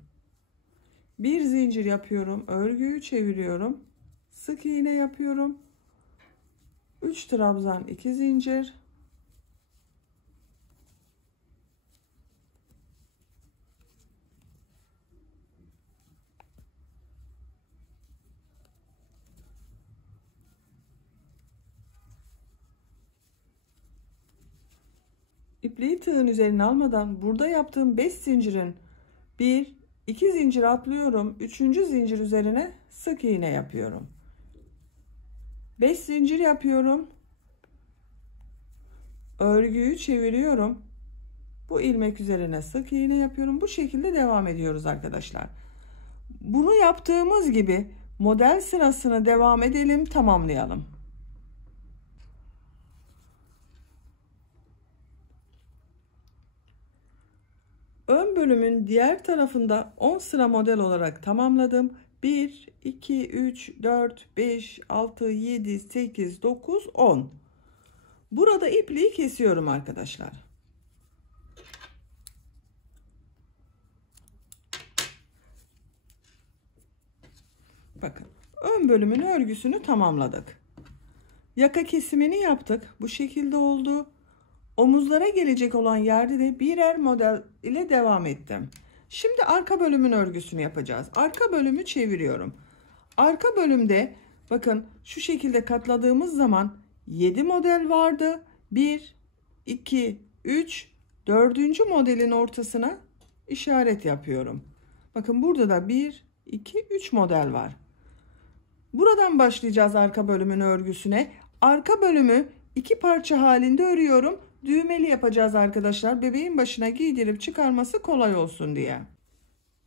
Bir zincir yapıyorum. Örgüyü çeviriyorum. sık iğne yapıyorum. 3 trabzan 2 zincir. İpliği tığın üzerine almadan burada yaptığım 5 zincirin 1 2 zincir atlıyorum. 3. zincir üzerine sık iğne yapıyorum. 5 zincir yapıyorum. Örgüyü çeviriyorum. Bu ilmek üzerine sık iğne yapıyorum. Bu şekilde devam ediyoruz arkadaşlar. Bunu yaptığımız gibi model sırasını devam edelim, tamamlayalım. Ön bölümün diğer tarafında 10 sıra model olarak tamamladım. 1 2 3 4 5 6 7 8 9 10. Burada ipliği kesiyorum arkadaşlar. Bakın, ön bölümün örgüsünü tamamladık. Yaka kesimini yaptık. Bu şekilde oldu. Omuzlara gelecek olan yerde de birer model ile devam ettim. Şimdi arka bölümün örgüsünü yapacağız. Arka bölümü çeviriyorum. Arka bölümde bakın şu şekilde katladığımız zaman 7 model vardı. 1, 2, 3, 4. modelin ortasına işaret yapıyorum. Bakın burada da 1, 2, 3 model var. Buradan başlayacağız arka bölümün örgüsüne. Arka bölümü 2 parça halinde örüyorum. Düğmeli yapacağız arkadaşlar. Bebeğin başına giydirip çıkarması kolay olsun diye.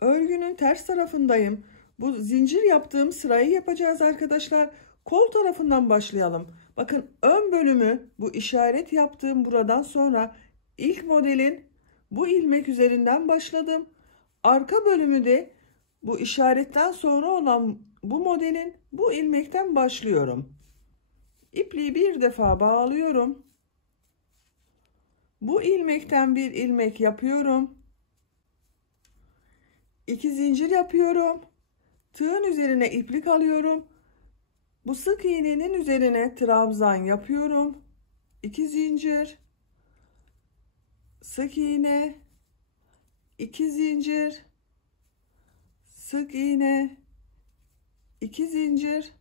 Örgünün ters tarafındayım. Bu zincir yaptığım sırayı yapacağız arkadaşlar. Kol tarafından başlayalım. Bakın, ön bölümü bu işaret yaptığım buradan sonra ilk modelin bu ilmek üzerinden başladım. Arka bölümü de bu işaretten sonra olan bu modelin bu ilmekten başlıyorum. İpliği bir defa bağlıyorum. Bu ilmekten bir ilmek yapıyorum. 2 zincir yapıyorum. Tığın üzerine iplik alıyorum. Bu sık iğnenin üzerine trabzan yapıyorum. 2 zincir. Sık iğne. 2 zincir. Sık iğne. 2 zincir.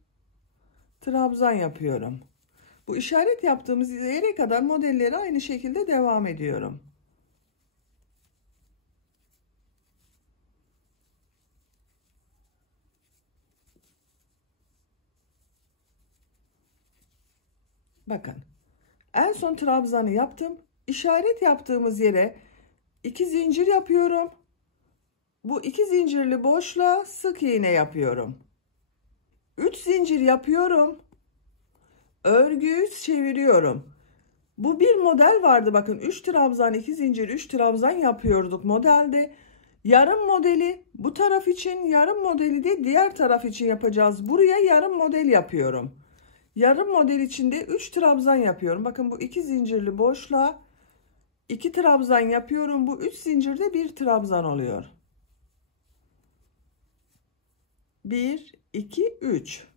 Trabzan yapıyorum. Bu işaret yaptığımız yere kadar modelleri aynı şekilde devam ediyorum. Bakın, en son trabzanı yaptım. İşaret yaptığımız yere 2 zincir yapıyorum. Bu 2 zincirli boşluğa sık iğne yapıyorum. 3 zincir yapıyorum. Örgüyü çeviriyorum. Bu bir model vardı, bakın 3 trabzan 2 zincir 3 trabzan yapıyorduk modelde. Yarım modeli bu taraf için, yarım modeli de diğer taraf için yapacağız. Buraya yarım model yapıyorum. Yarım model içinde 3 trabzan yapıyorum. Bakın, bu 2 zincirli boşluğa 2 trabzan yapıyorum. Bu 3 zincirde 1 trabzan oluyor. 1 2 3.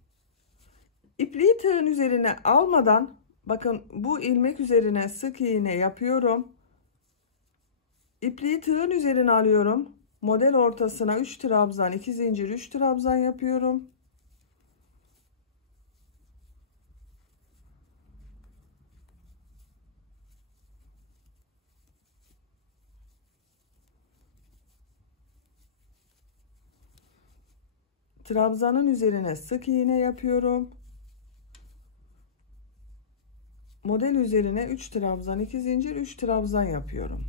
İpliği tığın üzerine almadan bakın bu ilmek üzerine sık iğne yapıyorum. İpliği tığın üzerine alıyorum. Model ortasına 3 trabzan 2 zincir 3 trabzan yapıyorum. Trabzanın üzerine sık iğne yapıyorum. Model üzerine 3 trabzan 2 zincir 3 trabzan yapıyorum.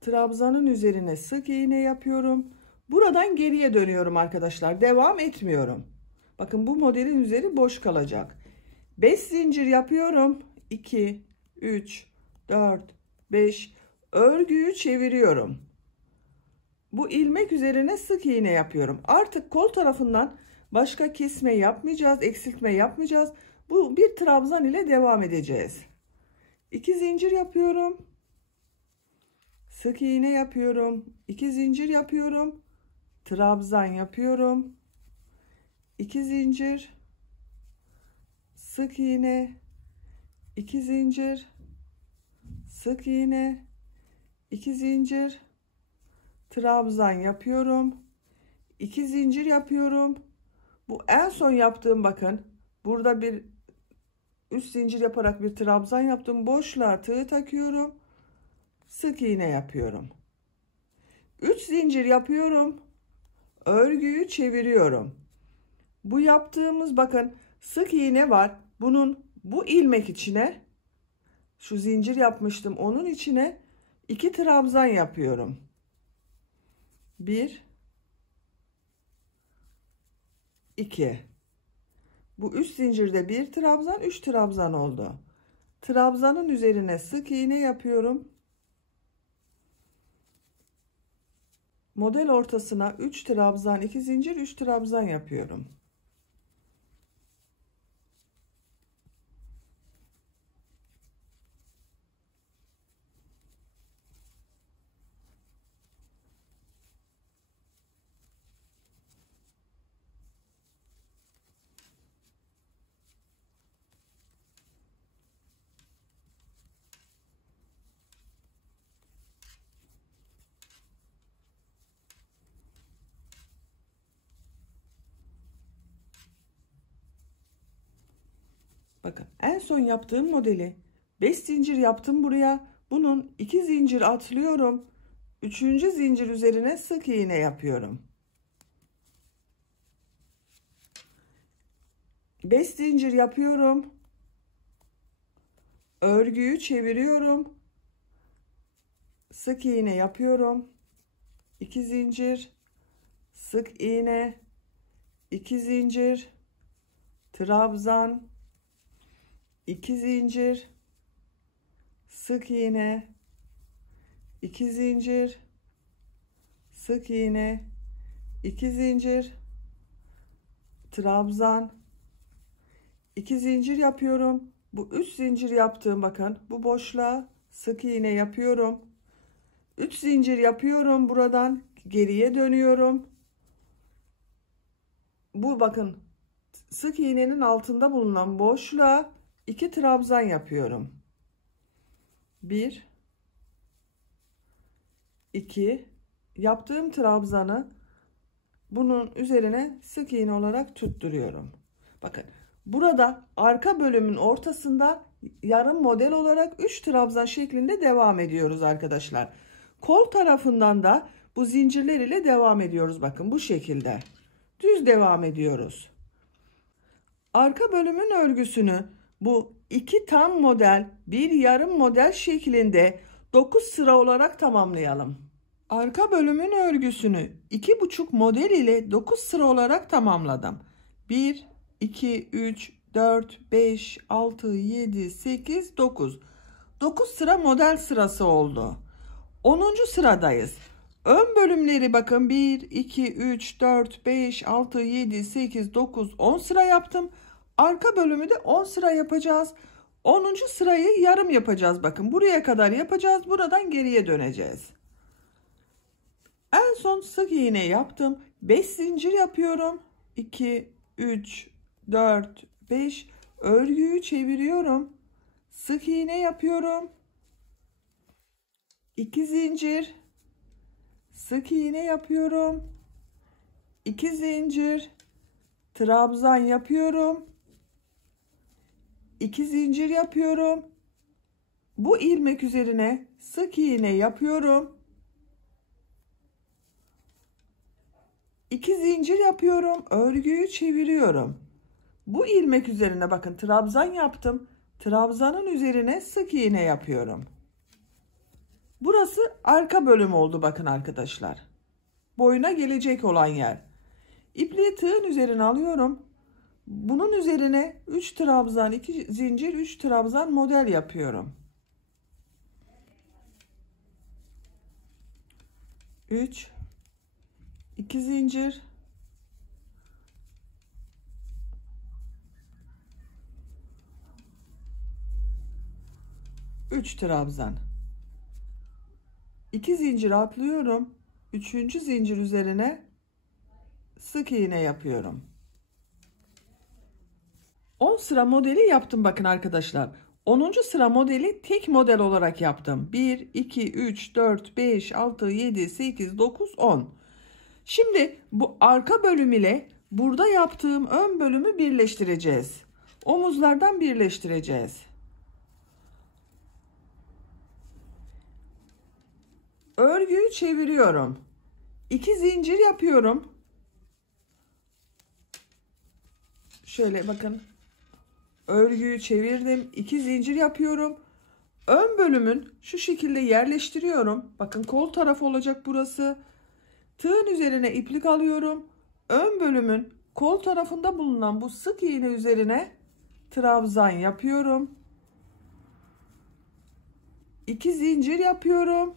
Trabzanın üzerine sık iğne yapıyorum. Buradan geriye dönüyorum arkadaşlar. Devam etmiyorum. Bakın, bu modelin üzeri boş kalacak. 5 zincir yapıyorum. 2, 3, 4, 5. Örgüyü çeviriyorum. Bu ilmek üzerine sık iğne yapıyorum. Artık kol tarafından başka kesme yapmayacağız, eksiltme yapmayacağız. Bu bir trabzan ile devam edeceğiz. 2 zincir yapıyorum. Sık iğne yapıyorum. 2 zincir yapıyorum. Trabzan yapıyorum. 2 zincir. Sık iğne. 2 zincir. Sık iğne. 2 zincir. Trabzan yapıyorum. 2 zincir yapıyorum. Bu en son yaptığım, bakın. Burada bir üst zincir yaparak bir trabzan yaptım. Boşluğa tığ takıyorum. Sık iğne yapıyorum. 3 zincir yapıyorum. Örgüyü çeviriyorum. Bu yaptığımız, bakın, sık iğne var. Bunun bu ilmek içine, şu zincir yapmıştım, onun içine 2 trabzan yapıyorum. 1 2. Bu üst zincirde bir trabzan, 3 trabzan oldu. Trabzanın üzerine sık iğne yapıyorum. Model ortasına 3 trabzan, 2 zincir, 3 trabzan yapıyorum. Bakın, en son yaptığım modeli 5 zincir yaptım buraya. Bunun 2 zincir atlıyorum. 3. zincir üzerine sık iğne yapıyorum. 5 zincir yapıyorum. Örgüyü çeviriyorum. Sık iğne yapıyorum. 2 zincir, sık iğne, 2 zincir, trabzan, 2 zincir, sık iğne, 2 zincir, sık iğne, 2 zincir, trabzan, 2 zincir yapıyorum. Bu 3 zincir yaptığım, bakın, bu boşluğa sık iğne yapıyorum. 3 zincir yapıyorum, buradan geriye dönüyorum. Bu, bakın, sık iğnenin altında bulunan boşluğa 2 trabzan yapıyorum. 1 2. Yaptığım trabzanı bunun üzerine sık iğne olarak tutturuyorum. Bakın, burada arka bölümün ortasında yarım model olarak 3 trabzan şeklinde devam ediyoruz arkadaşlar. Kol tarafından da bu zincirler ile devam ediyoruz. Bakın, bu şekilde düz devam ediyoruz. Arka bölümün örgüsünü bu 2 tam model, bir yarım model şeklinde 9 sıra olarak tamamlayalım. Arka bölümün örgüsünü 2,5 model ile 9 sıra olarak tamamladım. 1 2 3 4 5 6 7 8 9. 9 sıra model sırası oldu. 10. sıradayız. Ön bölümleri, bakın, 1 2 3 4 5 6 7 8 9 10 sıra yaptım. Arka bölümü de 10 sıra yapacağız. 10. sırayı yarım yapacağız. Bakın, buraya kadar yapacağız. Buradan geriye döneceğiz. En son sık iğne yaptım. 5 zincir yapıyorum. 2 3 4 5. Örgüyü çeviriyorum. Sık iğne yapıyorum. 2 zincir. Sık iğne yapıyorum. 2 zincir. Trabzan yapıyorum. 2 zincir yapıyorum. Bu ilmek üzerine sık iğne yapıyorum. 2 zincir yapıyorum. Örgüyü çeviriyorum. Bu ilmek üzerine, bakın, trabzan yaptım. Trabzanın üzerine sık iğne yapıyorum. Burası arka bölüm oldu, bakın arkadaşlar. Boyuna gelecek olan yer. İpliği tığın üzerine alıyorum. Bunun üzerine 3 trabzan, 2 zincir, 3 trabzan model yapıyorum. 3 2 zincir, 3 trabzan, 2 zincir atlıyorum, 3. zincir üzerine sık iğne yapıyorum. 10 sıra modeli yaptım bakın arkadaşlar. 10. sıra modeli tek model olarak yaptım. 1 2 3 4 5 6 7 8 9 10. Şimdi bu arka bölüm ile burada yaptığım ön bölümü birleştireceğiz. Omuzlardan birleştireceğiz. Örgüyü çeviriyorum. 2 zincir yapıyorum. Şöyle bakın. Örgüyü çevirdim. 2 zincir yapıyorum. Ön bölümün şu şekilde yerleştiriyorum. Bakın kol tarafı olacak burası. Tığın üzerine iplik alıyorum. Ön bölümün kol tarafında bulunan bu sık iğne üzerine trabzan yapıyorum. 2 zincir yapıyorum.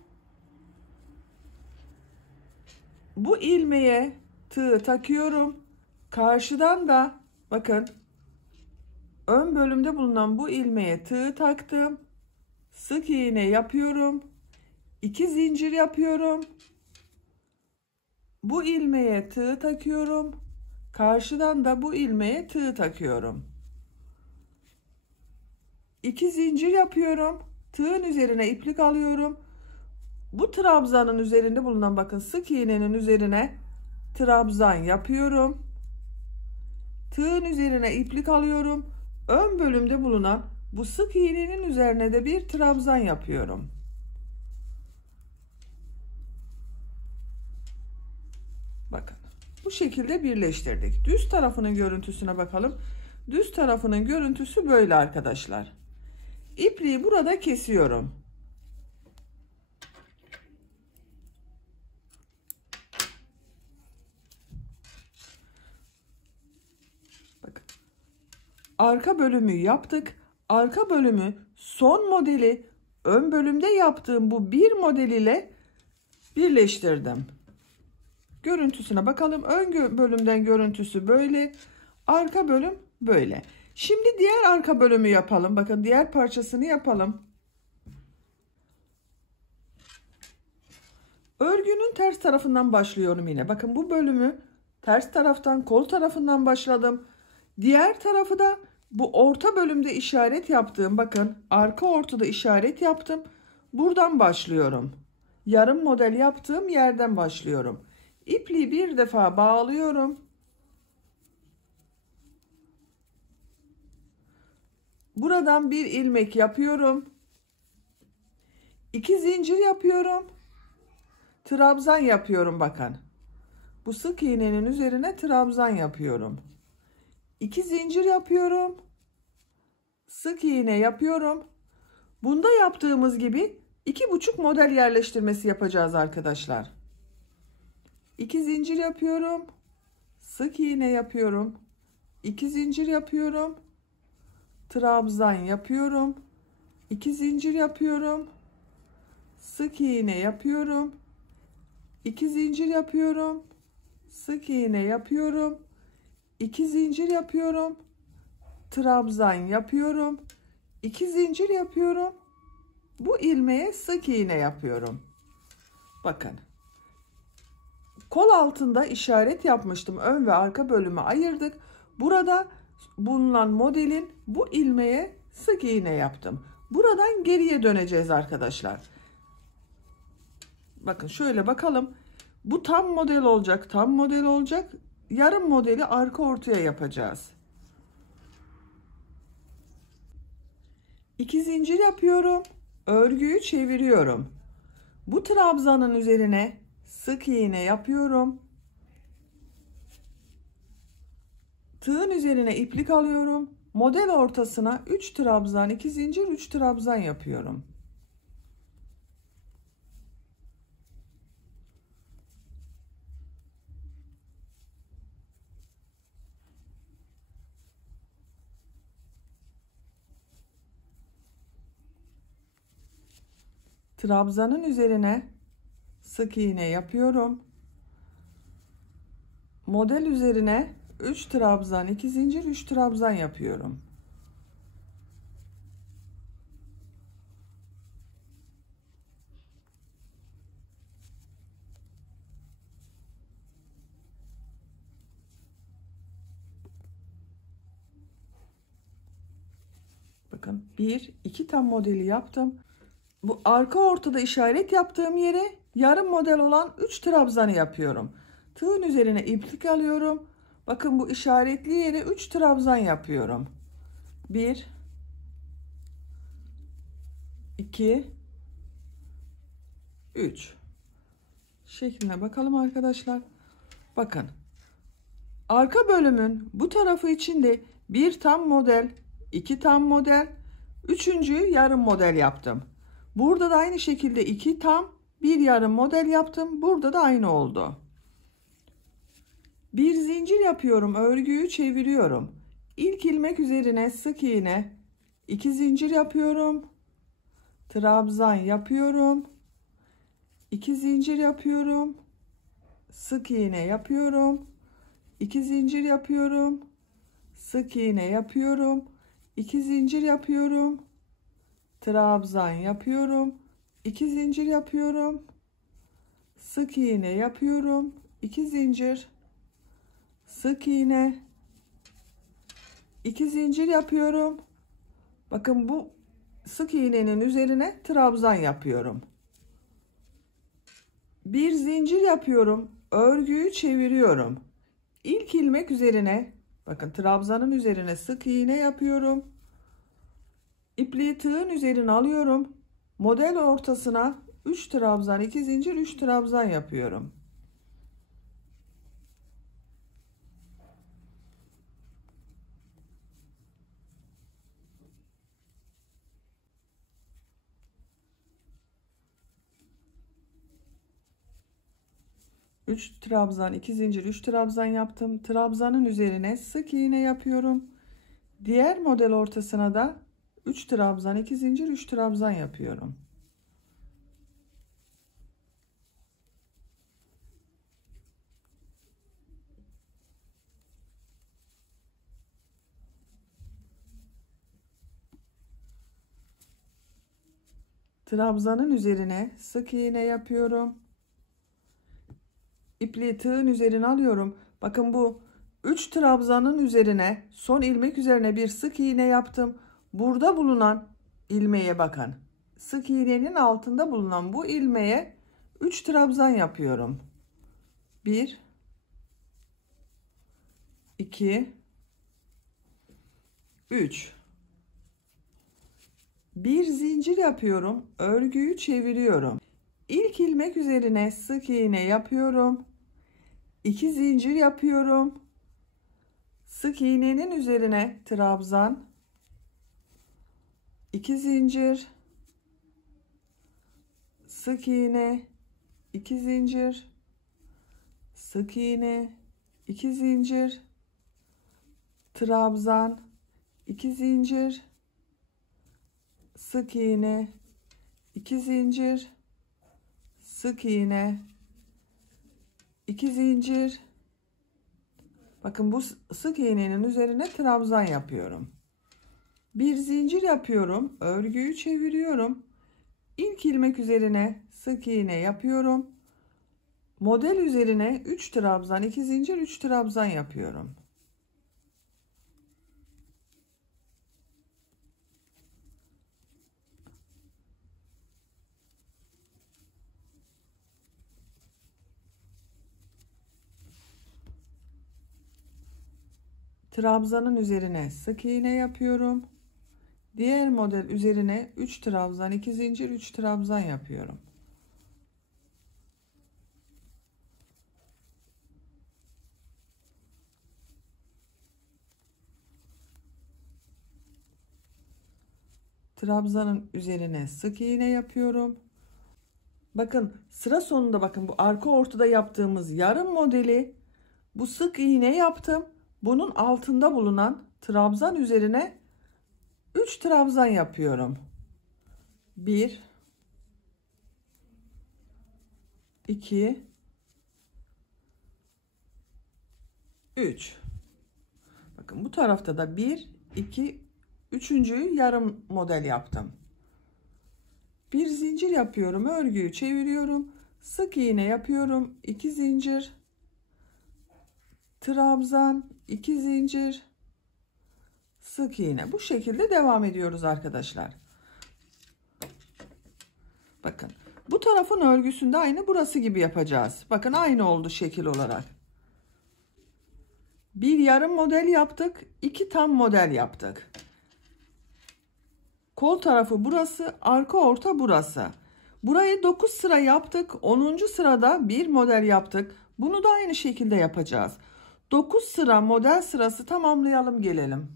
Bu ilmeğe tığ takıyorum. Karşıdan da bakın ön bölümde bulunan bu ilmeğe tığ taktım. Sık iğne yapıyorum. 2 zincir yapıyorum. Bu ilmeğe tığ takıyorum. Karşıdan da bu ilmeğe tığ takıyorum. 2 zincir yapıyorum. Tığın üzerine iplik alıyorum. Bu trabzanın üzerinde bulunan bakın sık iğnenin üzerine trabzan yapıyorum. Tığın üzerine iplik alıyorum. Ön bölümde bulunan bu sık iğnenin üzerine de bir trabzan yapıyorum. Bakın bu şekilde birleştirdik. Düz tarafının görüntüsüne bakalım. Düz tarafının görüntüsü böyle arkadaşlar. İpliği burada kesiyorum. Bakın. Arka bölümü yaptık. Arka bölümü son modeli ön bölümde yaptığım bu bir model ile birleştirdim. Görüntüsüne bakalım. Ön bölümden görüntüsü böyle. Arka bölüm böyle. Şimdi diğer arka bölümü yapalım. Bakın diğer parçasını yapalım. Örgünün ters tarafından başlıyorum yine. Bakın bu bölümü ters taraftan, kol tarafından başladım. Diğer tarafı da bu orta bölümde işaret yaptığım, bakın arka ortada işaret yaptım. Buradan başlıyorum. Yarım model yaptığım yerden başlıyorum. İpliği bir defa bağlıyorum. Buradan bir ilmek yapıyorum. 2 zincir yapıyorum. Trabzan yapıyorum bakın. Bu sık iğnenin üzerine trabzan yapıyorum. 2 zincir yapıyorum. Sık iğne yapıyorum. Bunda yaptığımız gibi 2,5 model yerleştirmesi yapacağız arkadaşlar. 2 zincir yapıyorum. Sık iğne yapıyorum. 2 zincir yapıyorum. Trabzan yapıyorum. 2 zincir yapıyorum. Sık iğne yapıyorum. 2 zincir yapıyorum. Sık iğne yapıyorum. 2 zincir yapıyorum. Trabzan yapıyorum. 2 zincir yapıyorum. Bu ilmeğe sık iğne yapıyorum. Bakın. Kol altında işaret yapmıştım. Ön ve arka bölümü ayırdık. Burada bulunan modelin bu ilmeğe sık iğne yaptım. Buradan geriye döneceğiz arkadaşlar. Bakın şöyle bakalım. Bu tam model olacak. Tam model olacak. Yarım modeli arka ortaya yapacağız. 2 zincir yapıyorum. Örgüyü çeviriyorum. Bu trabzanın üzerine sık iğne yapıyorum. Tığın üzerine iplik alıyorum. Model ortasına 3 trabzan, 2 zincir, 3 trabzan yapıyorum. Trabzanın üzerine sık iğne yapıyorum. Model üzerine 3 trabzan, 2 zincir, 3 trabzan yapıyorum. Bakın 1 2 tam modeli yaptım. Bu arka ortada işaret yaptığım yere yarım model olan 3 trabzanı yapıyorum. Tığın üzerine iplik alıyorum. Bakın bu işaretli yere 3 trabzan yapıyorum. 1 2 3 şekline bakalım arkadaşlar. Bakın arka bölümün bu tarafı için de bir tam model, 2 tam model, üçüncüyü yarım model yaptım. Burada da aynı şekilde 2 tam, bir yarım model yaptım. Burada da aynı oldu. Bir zincir yapıyorum, örgüyü çeviriyorum. İlk ilmek üzerine sık iğne, 2 zincir yapıyorum. Trabzan yapıyorum. 2 zincir yapıyorum. Sık iğne yapıyorum. 2 zincir yapıyorum. Sık iğne yapıyorum. 2 zincir yapıyorum. Trabzan yapıyorum. 2 zincir yapıyorum. Sık iğne yapıyorum. 2 zincir. Sık iğne. 2 zincir yapıyorum. Bakın bu sık iğnenin üzerine trabzan yapıyorum. Bir zincir yapıyorum. Örgüyü çeviriyorum. İlk ilmek üzerine bakın trabzanın üzerine sık iğne yapıyorum. İpliği tığın üzerine alıyorum. Model ortasına 3 trabzan, 2 zincir, 3 trabzan yapıyorum. Üç trabzan, 2 zincir, 3 trabzan yaptım. Trabzanın üzerine sık iğne yapıyorum. Diğer model ortasına da 3 trabzan, 2 zincir, 3 trabzan yapıyorum. Trabzanın üzerine sık iğne yapıyorum. İpliği tığın üzerine alıyorum. Bakın bu 3 trabzanın üzerine son ilmek üzerine bir sık iğne yaptım. Burada bulunan ilmeğe bakın. Sık iğnenin altında bulunan bu ilmeğe 3 trabzan yapıyorum. 1 2 3 bir zincir yapıyorum. Örgüyü çeviriyorum. İlk ilmek üzerine sık iğne yapıyorum. 2 zincir yapıyorum. Sık iğnenin üzerine trabzan, 2 zincir, sık iğne, 2 zincir, sık iğne, 2 zincir, trabzan, 2 zincir, sık iğne, 2 zincir, sık iğne, 2 zincir. Bakın bu sık iğnenin üzerine trabzan yapıyorum. Bir zincir yapıyorum. Örgüyü çeviriyorum. İlk ilmek üzerine sık iğne yapıyorum. Model üzerine 3 trabzan, 2 zincir, 3 trabzan yapıyorum. Trabzanın üzerine sık iğne yapıyorum. Diğer model üzerine 3 trabzan, 2 zincir, 3 trabzan yapıyorum. Trabzanın üzerine sık iğne yapıyorum. Bakın sıra sonunda bakın bu arka ortada yaptığımız yarım modeli bu sık iğne yaptım. Bunun altında bulunan trabzan üzerine 3 trabzan yapıyorum. 1 2 3. Bakın bu tarafta da 1, 2, üçüncüyü yarım model yaptım. Bir zincir yapıyorum, örgüyü çeviriyorum, sık iğne yapıyorum, 2 zincir, trabzan, 2 zincir, sık iğne. Bu şekilde devam ediyoruz arkadaşlar. Bakın bu tarafın örgüsünde aynı burası gibi yapacağız. Bakın aynı oldu şekil olarak. Bir yarım model yaptık, 2 tam model yaptık. Kol tarafı burası, arka orta burası. Burayı 9 sıra yaptık. 10. sırada bir model yaptık. Bunu da aynı şekilde yapacağız. 9 sıra model sırası tamamlayalım gelelim.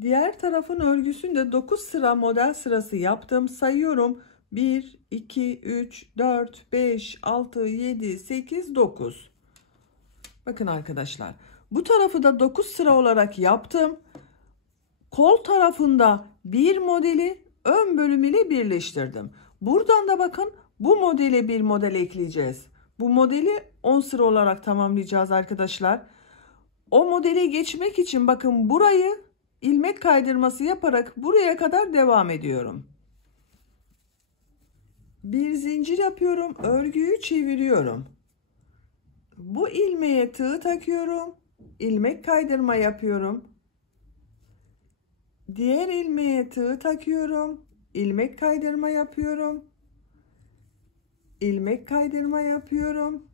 Diğer tarafın örgüsünde 9 sıra model sırası yaptım. Sayıyorum. 1, 2, 3, 4, 5, 6, 7, 8, 9. Bakın arkadaşlar. Bu tarafı da 9 sıra olarak yaptım. Kol tarafında bir modeli ön bölüm ile birleştirdim. Buradan da bakın bu modele bir model ekleyeceğiz. Bu modeli 10 sıra olarak tamamlayacağız arkadaşlar. O modele geçmek için bakın burayı ilmek kaydırması yaparak buraya kadar devam ediyorum. Bir zincir yapıyorum, örgüyü çeviriyorum. Bu ilmeğe tığ takıyorum, ilmek kaydırma yapıyorum. Diğer ilmeğe tığ takıyorum, ilmek kaydırma yapıyorum. İlmek kaydırma yapıyorum.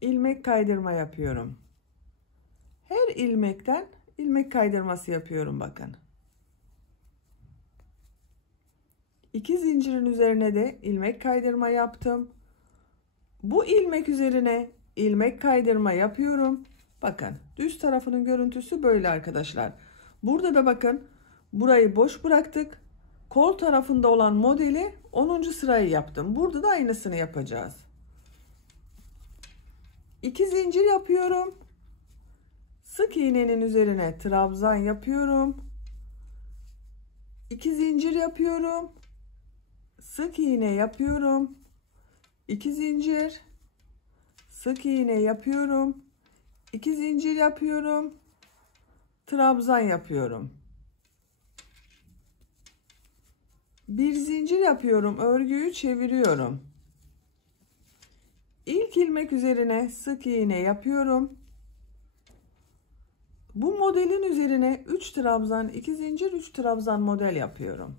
İlmek kaydırma yapıyorum. Her ilmekten ilmek kaydırması yapıyorum bakın. 2 zincirin üzerine de ilmek kaydırma yaptım. Bu ilmek üzerine ilmek kaydırma yapıyorum. Bakın düz tarafının görüntüsü böyle arkadaşlar. Burada da bakın burayı boş bıraktık. Kol tarafında olan modeli 10. sırayı yaptım. Burada da aynısını yapacağız. 2 zincir yapıyorum. Sık iğnenin üzerine trabzan yapıyorum. 2 zincir yapıyorum. Sık iğne yapıyorum. 2 zincir. Sık iğne yapıyorum. 2 zincir yapıyorum. Trabzan yapıyorum. Bir zincir yapıyorum. Örgüyü çeviriyorum. İlk ilmek üzerine sık iğne yapıyorum. Bu modelin üzerine 3 trabzan, 2 zincir, 3 trabzan model yapıyorum.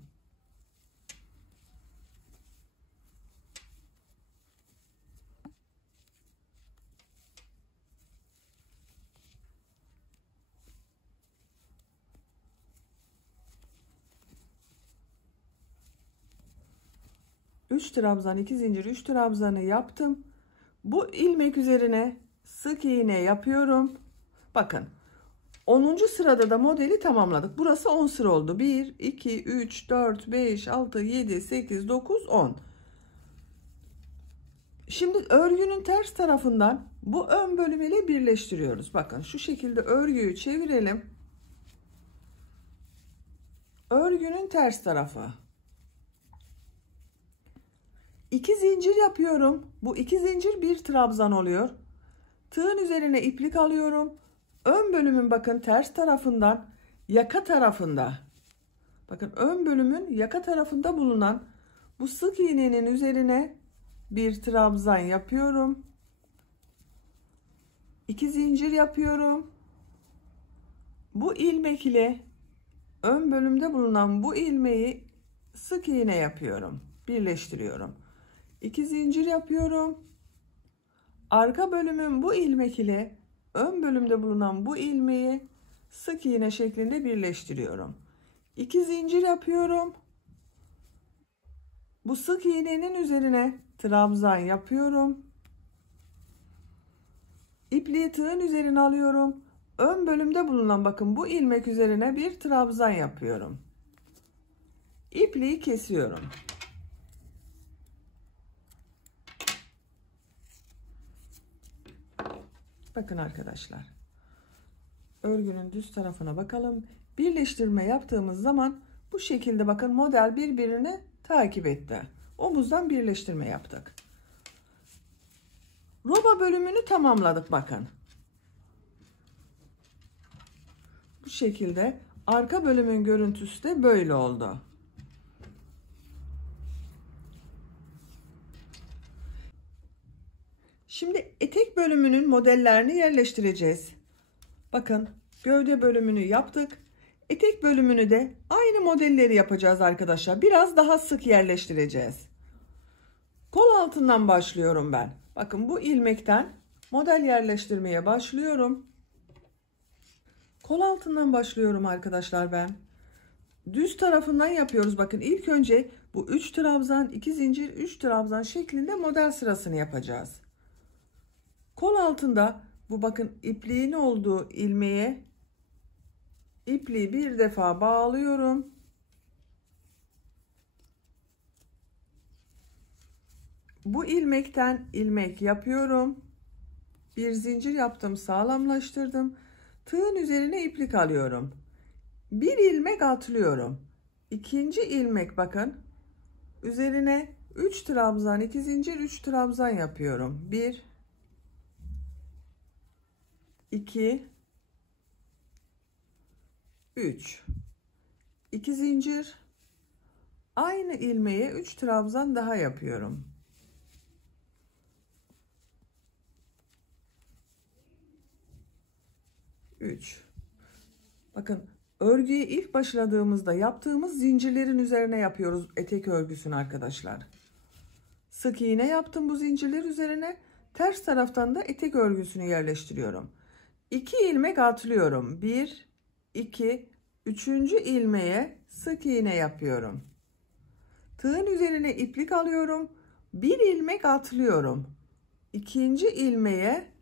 Üç trabzan, 2 zincir, 3 trabzanı yaptım. Bu ilmek üzerine sık iğne yapıyorum. Bakın 10. sırada da modeli tamamladık. Burası 10 sıra oldu. 1, 2, 3, 4, 5, 6, 7, 8, 9, 10. Şimdi örgünün ters tarafından bu ön bölüm ile birleştiriyoruz. Bakın şu şekilde örgüyü çevirelim. Örgünün ters tarafı. 2 zincir yapıyorum. Bu 2 zincir bir trabzan oluyor. Tığın üzerine iplik alıyorum. Ön bölümün bakın ters tarafından yaka tarafında. Bakın ön bölümün yaka tarafında bulunan bu sık iğnenin üzerine bir trabzan yapıyorum. 2 zincir yapıyorum. Bu ilmek ile ön bölümde bulunan bu ilmeği sık iğne yapıyorum. Birleştiriyorum. 2 zincir yapıyorum. Arka bölümün bu ilmek ile ön bölümde bulunan bu ilmeği sık iğne şeklinde birleştiriyorum. 2 zincir yapıyorum. Bu sık iğnenin üzerine trabzan yapıyorum. İpliği tığın üzerine alıyorum. Ön bölümde bulunan bakın bu ilmek üzerine bir trabzan yapıyorum. İpliği kesiyorum. Bakın arkadaşlar. Örgünün düz tarafına bakalım. Birleştirme yaptığımız zaman bu şekilde bakın model birbirini takip etti. Omuzdan birleştirme yaptık. Roba bölümünü tamamladık bakın. Bu şekilde arka bölümün görüntüsü de böyle oldu. Şimdi etek bölümünün modellerini yerleştireceğiz. Bakın gövde bölümünü yaptık. Etek bölümünü de aynı modelleri yapacağız arkadaşlar. Biraz daha sık yerleştireceğiz. Kol altından başlıyorum ben. Bakın bu ilmekten model yerleştirmeye başlıyorum. Kol altından başlıyorum arkadaşlar ben. Düz tarafından yapıyoruz. Bakın ilk önce bu 3 trabzan, 2 zincir, 3 trabzan şeklinde model sırasını yapacağız. Kol altında bu bakın ipliğin olduğu ilmeğe ipliği bir defa bağlıyorum. Bu ilmekten ilmek yapıyorum. Bir zincir yaptım, sağlamlaştırdım. Tığın üzerine iplik alıyorum. Bir ilmek atlıyorum. İkinci ilmek bakın. Üzerine 3 trabzan, 2 zincir, 3 trabzan yapıyorum. 1 2 3 2 zincir. Aynı ilmeğe 3 trabzan daha yapıyorum. 3. Bakın örgüye ilk başladığımızda yaptığımız zincirlerin üzerine yapıyoruz etek örgüsünü arkadaşlar. Sık iğne yaptım bu zincirler üzerine. Ters taraftan da etek örgüsünü yerleştiriyorum. 2 ilmek atlıyorum. 1 2 3. ilmeğe sık iğne yapıyorum. Tığın üzerine iplik alıyorum. Bir ilmek atlıyorum. İkinci ilmeğe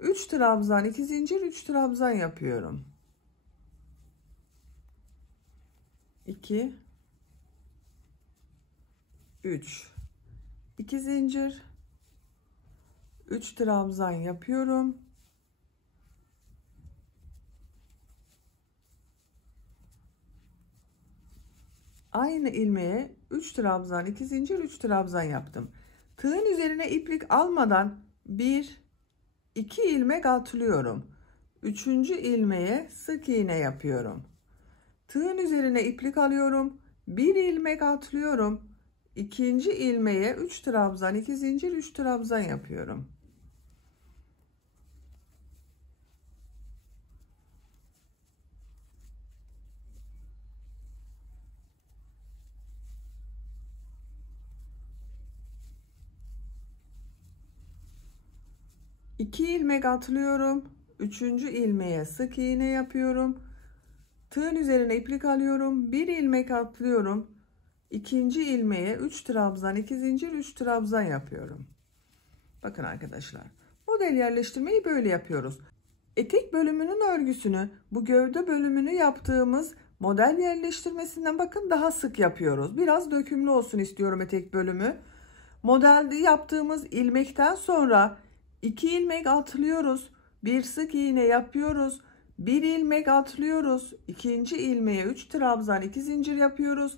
3 trabzan, 2 zincir, 3 trabzan yapıyorum. 2 3 2 zincir, 3 trabzan yapıyorum. Aynı ilmeğe 3 trabzan, 2 zincir, 3 trabzan yaptım. Tığın üzerine iplik almadan 1 2 ilmek atlıyorum. 3. ilmeğe sık iğne yapıyorum. Tığın üzerine iplik alıyorum. 1 ilmek atlıyorum. 2. ilmeğe 3 trabzan, 2 zincir, 3 trabzan yapıyorum. İki ilmek atlıyorum. 3. ilmeğe sık iğne yapıyorum. Tığın üzerine iplik alıyorum. 1 ilmek atlıyorum. 2. ilmeğe 3 trabzan, 2 zincir, 3 trabzan yapıyorum. Bakın arkadaşlar. Model yerleştirmeyi böyle yapıyoruz. Etek bölümünün örgüsünü, bu gövde bölümünü yaptığımız model yerleştirmesinden bakın daha sık yapıyoruz. Biraz dökümlü olsun istiyorum etek bölümü. Modelde yaptığımız ilmekten sonra 2 ilmek atlıyoruz. Bir sık iğne yapıyoruz. 1 ilmek atlıyoruz. İkinci ilmeğe 3 trabzan, 2 zincir yapıyoruz.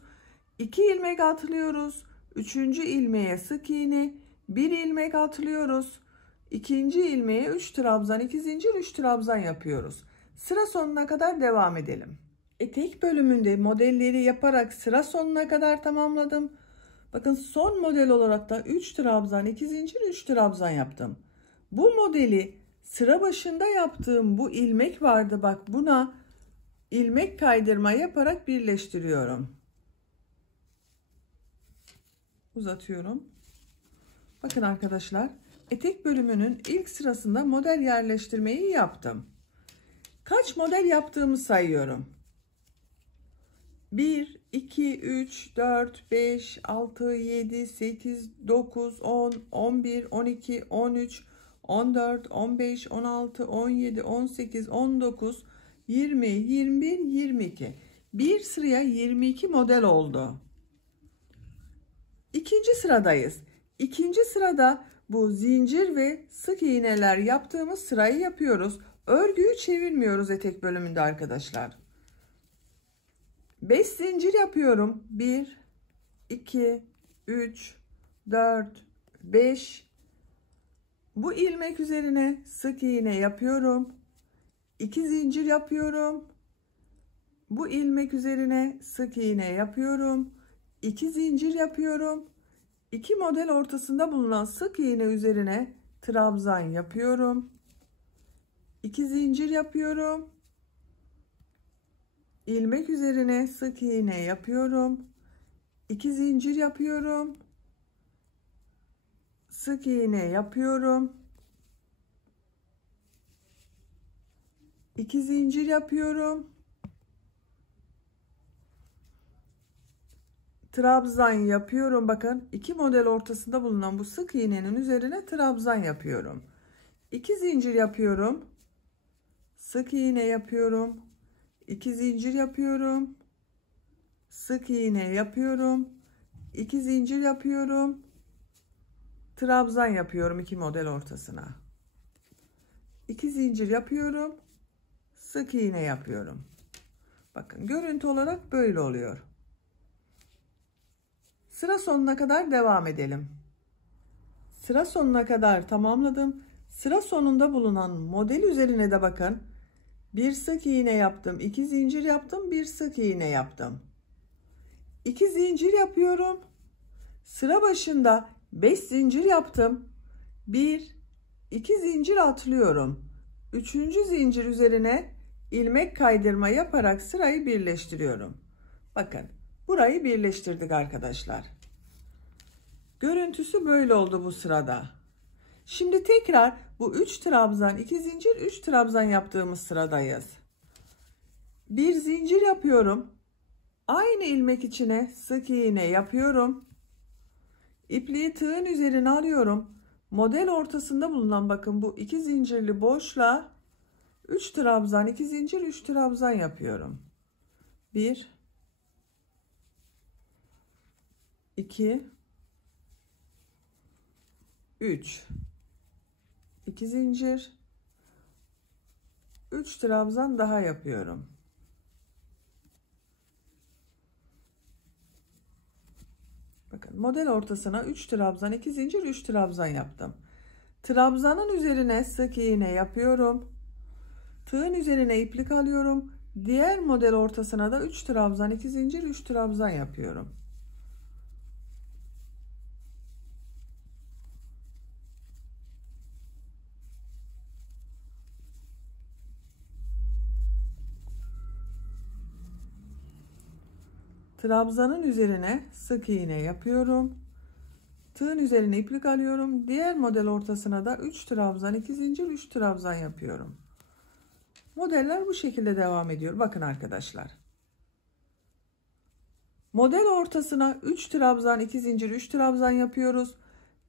2 ilmek atlıyoruz. 3. ilmeğe sık iğne, 1 ilmek atlıyoruz. İkinci ilmeğe 3 trabzan, 2 zincir, 3 trabzan yapıyoruz. Sıra sonuna kadar devam edelim. Etek bölümünde modelleri yaparak sıra sonuna kadar tamamladım. Bakın son model olarak da 3 trabzan, 2 zincir, 3 trabzan yaptım. Bu modeli sıra başında yaptığım bu ilmek vardı. Bak buna ilmek kaydırma yaparak birleştiriyorum. Uzatıyorum. Bakın arkadaşlar, etek bölümünün ilk sırasında model yerleştirmeyi yaptım. Kaç model yaptığımı sayıyorum. 1 2 3 4 5 6 7 8 9 10 11 12 13 14 15 16 17 18 19 20 21 22. Bir sıraya 22 model oldu. İkinci sıradayız. İkinci sırada bu zincir ve sık iğneler yaptığımız sırayı yapıyoruz. Örgüyü çevirmiyoruz etek bölümünde arkadaşlar. 5 zincir yapıyorum. 1 2 3 4 5 Bu ilmek üzerine sık iğne yapıyorum. 2 zincir yapıyorum. Bu ilmek üzerine sık iğne yapıyorum. 2 zincir yapıyorum. 2 model ortasında bulunan sık iğne üzerine trabzan yapıyorum. 2 zincir yapıyorum. İlmek üzerine sık iğne yapıyorum. 2 zincir yapıyorum. Sık iğne yapıyorum. 2 zincir yapıyorum. Trabzan yapıyorum. Bakın 2 model ortasında bulunan bu sık iğnenin üzerine trabzan yapıyorum. 2 zincir yapıyorum. Sık iğne yapıyorum. 2 zincir yapıyorum. Sık iğne yapıyorum. 2 zincir yapıyorum. Trabzan yapıyorum 2 model ortasına. 2 zincir yapıyorum. Sık iğne yapıyorum. Bakın görüntü olarak böyle oluyor. Sıra sonuna kadar devam edelim. Sıra sonuna kadar tamamladım. Sıra sonunda bulunan model üzerine de bakın. Bir sık iğne yaptım, 2 zincir yaptım, bir sık iğne yaptım. 2 zincir yapıyorum. Sıra başında 5 zincir yaptım. 1 2 zincir atlıyorum. 3. zincir üzerine ilmek kaydırma yaparak sırayı birleştiriyorum. Bakın burayı birleştirdik arkadaşlar. Görüntüsü böyle oldu bu sırada. Şimdi tekrar bu 3 trabzan 2 zincir 3 trabzan yaptığımız sıradayız. Bir zincir yapıyorum. Aynı ilmek içine sık iğne yapıyorum. İpliği tığın üzerine alıyorum. Model ortasında bulunan bakın bu 2 zincirli boşluğa 3 trabzan 2 zincir 3 trabzan yapıyorum. 1 2 3 2 zincir 3 trabzan daha yapıyorum. Bakın model ortasına 3 trabzan 2 zincir 3 trabzan yaptım. Trabzanın üzerine sık iğne yapıyorum. Tığın üzerine iplik alıyorum. Diğer model ortasına da 3 trabzan 2 zincir 3 trabzan yapıyorum. Trabzanın üzerine sık iğne yapıyorum. Tığın üzerine iplik alıyorum. Diğer model ortasına da 3 trabzan 2 zincir 3 trabzan yapıyorum. Modeller bu şekilde devam ediyor. Bakın arkadaşlar. Model ortasına 3 trabzan 2 zincir 3 trabzan yapıyoruz.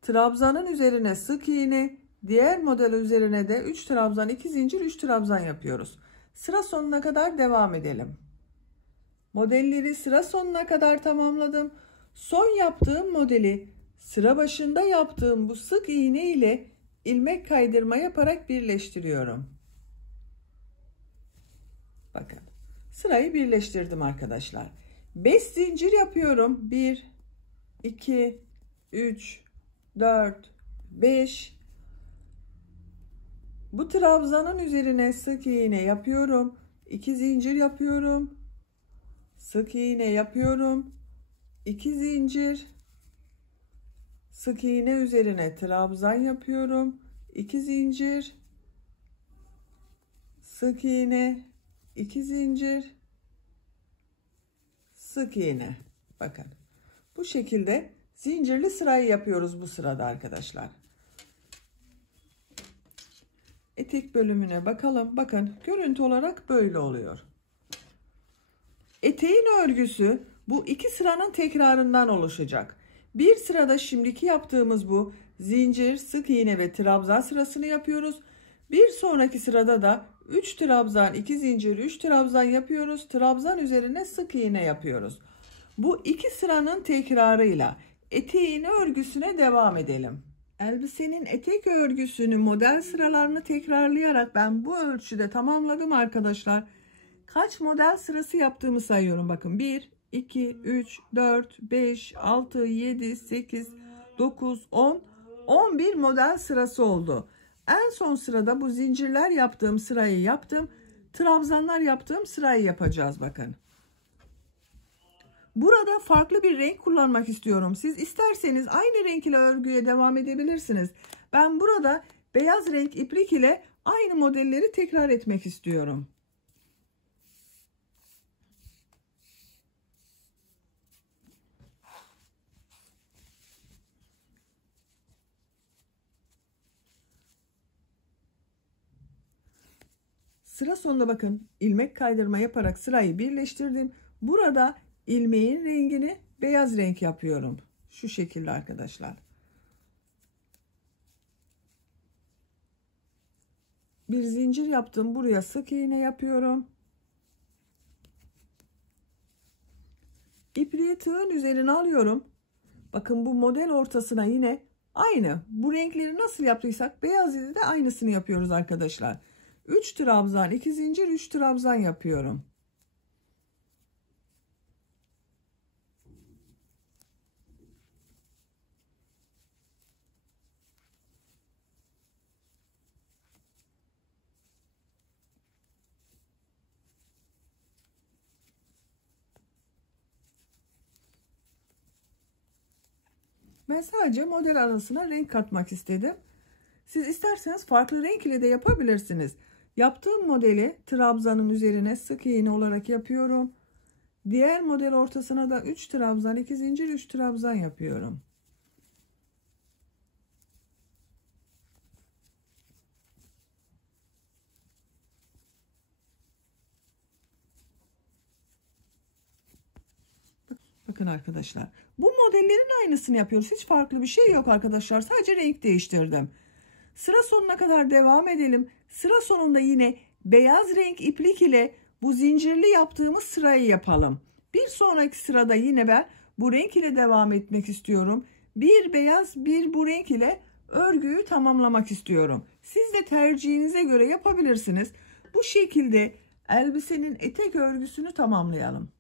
Trabzanın üzerine sık iğne, diğer model üzerine de 3 trabzan 2 zincir 3 trabzan yapıyoruz. Sıra sonuna kadar devam edelim. Modelleri sıra sonuna kadar tamamladım. Son yaptığım modeli sıra başında yaptığım bu sık iğne ile ilmek kaydırma yaparak birleştiriyorum. Bakın sırayı birleştirdim arkadaşlar. 5 zincir yapıyorum. 1 2 3 4 5. Bu trabzanın üzerine sık iğne yapıyorum. 2 zincir yapıyorum. Sık iğne yapıyorum. 2 zincir. Sık iğne üzerine trabzan yapıyorum. 2 zincir. Sık iğne. 2 zincir. Sık iğne. Bakın. Bu şekilde zincirli sırayı yapıyoruz bu sırada arkadaşlar. Etek bölümüne bakalım. Bakın görüntü olarak böyle oluyor. Eteğin örgüsü bu iki sıranın tekrarından oluşacak. Bir sırada şimdiki yaptığımız bu zincir, sık iğne ve trabzan sırasını yapıyoruz. Bir sonraki sırada da 3 trabzan, 2 zincir, 3 trabzan yapıyoruz. Trabzan üzerine sık iğne yapıyoruz. Bu iki sıranın tekrarıyla eteğin örgüsüne devam edelim. Elbisenin etek örgüsünü model sıralarını tekrarlayarak ben bu ölçüde tamamladım arkadaşlar. Kaç model sırası yaptığımı sayıyorum. Bakın 1, 2, 3, 4, 5, 6, 7, 8, 9, 10. 11 model sırası oldu. En son sırada bu zincirler yaptığım sırayı yaptım. Trabzanlar yaptığım sırayı yapacağız bakın. Burada farklı bir renk kullanmak istiyorum. Siz isterseniz aynı renk ile örgüye devam edebilirsiniz. Ben burada beyaz renk iplik ile aynı modelleri tekrar etmek istiyorum. Sıra sonunda bakın ilmek kaydırma yaparak sırayı birleştirdim. Burada ilmeğin rengini beyaz renk yapıyorum. Şu şekilde arkadaşlar. Bir zincir yaptım. Buraya sık iğne yapıyorum. İpliği tığın üzerine alıyorum. Bakın bu model ortasına yine aynı. Bu renkleri nasıl yaptıysak beyaz ile de aynısını yapıyoruz arkadaşlar. 3 trabzan, 2 zincir, 3 trabzan yapıyorum. Ben sadece model arasına renk katmak istedim. Siz isterseniz farklı renk ile de yapabilirsiniz. Yaptığım modeli trabzanın üzerine sık iğne olarak yapıyorum. Diğer model ortasına da 3 trabzan, 2 zincir, 3 trabzan yapıyorum. Bakın arkadaşlar. Bu modellerin aynısını yapıyoruz. Hiç farklı bir şey yok arkadaşlar. Sadece renk değiştirdim. Sıra sonuna kadar devam edelim. Sıra sonunda yine beyaz renk iplik ile bu zincirli yaptığımız sırayı yapalım. Bir sonraki sırada yine ben bu renk ile devam etmek istiyorum. Bir beyaz, bir bu renk ile örgüyü tamamlamak istiyorum. Siz de tercihinize göre yapabilirsiniz. Bu şekilde elbisenin etek örgüsünü tamamlayalım.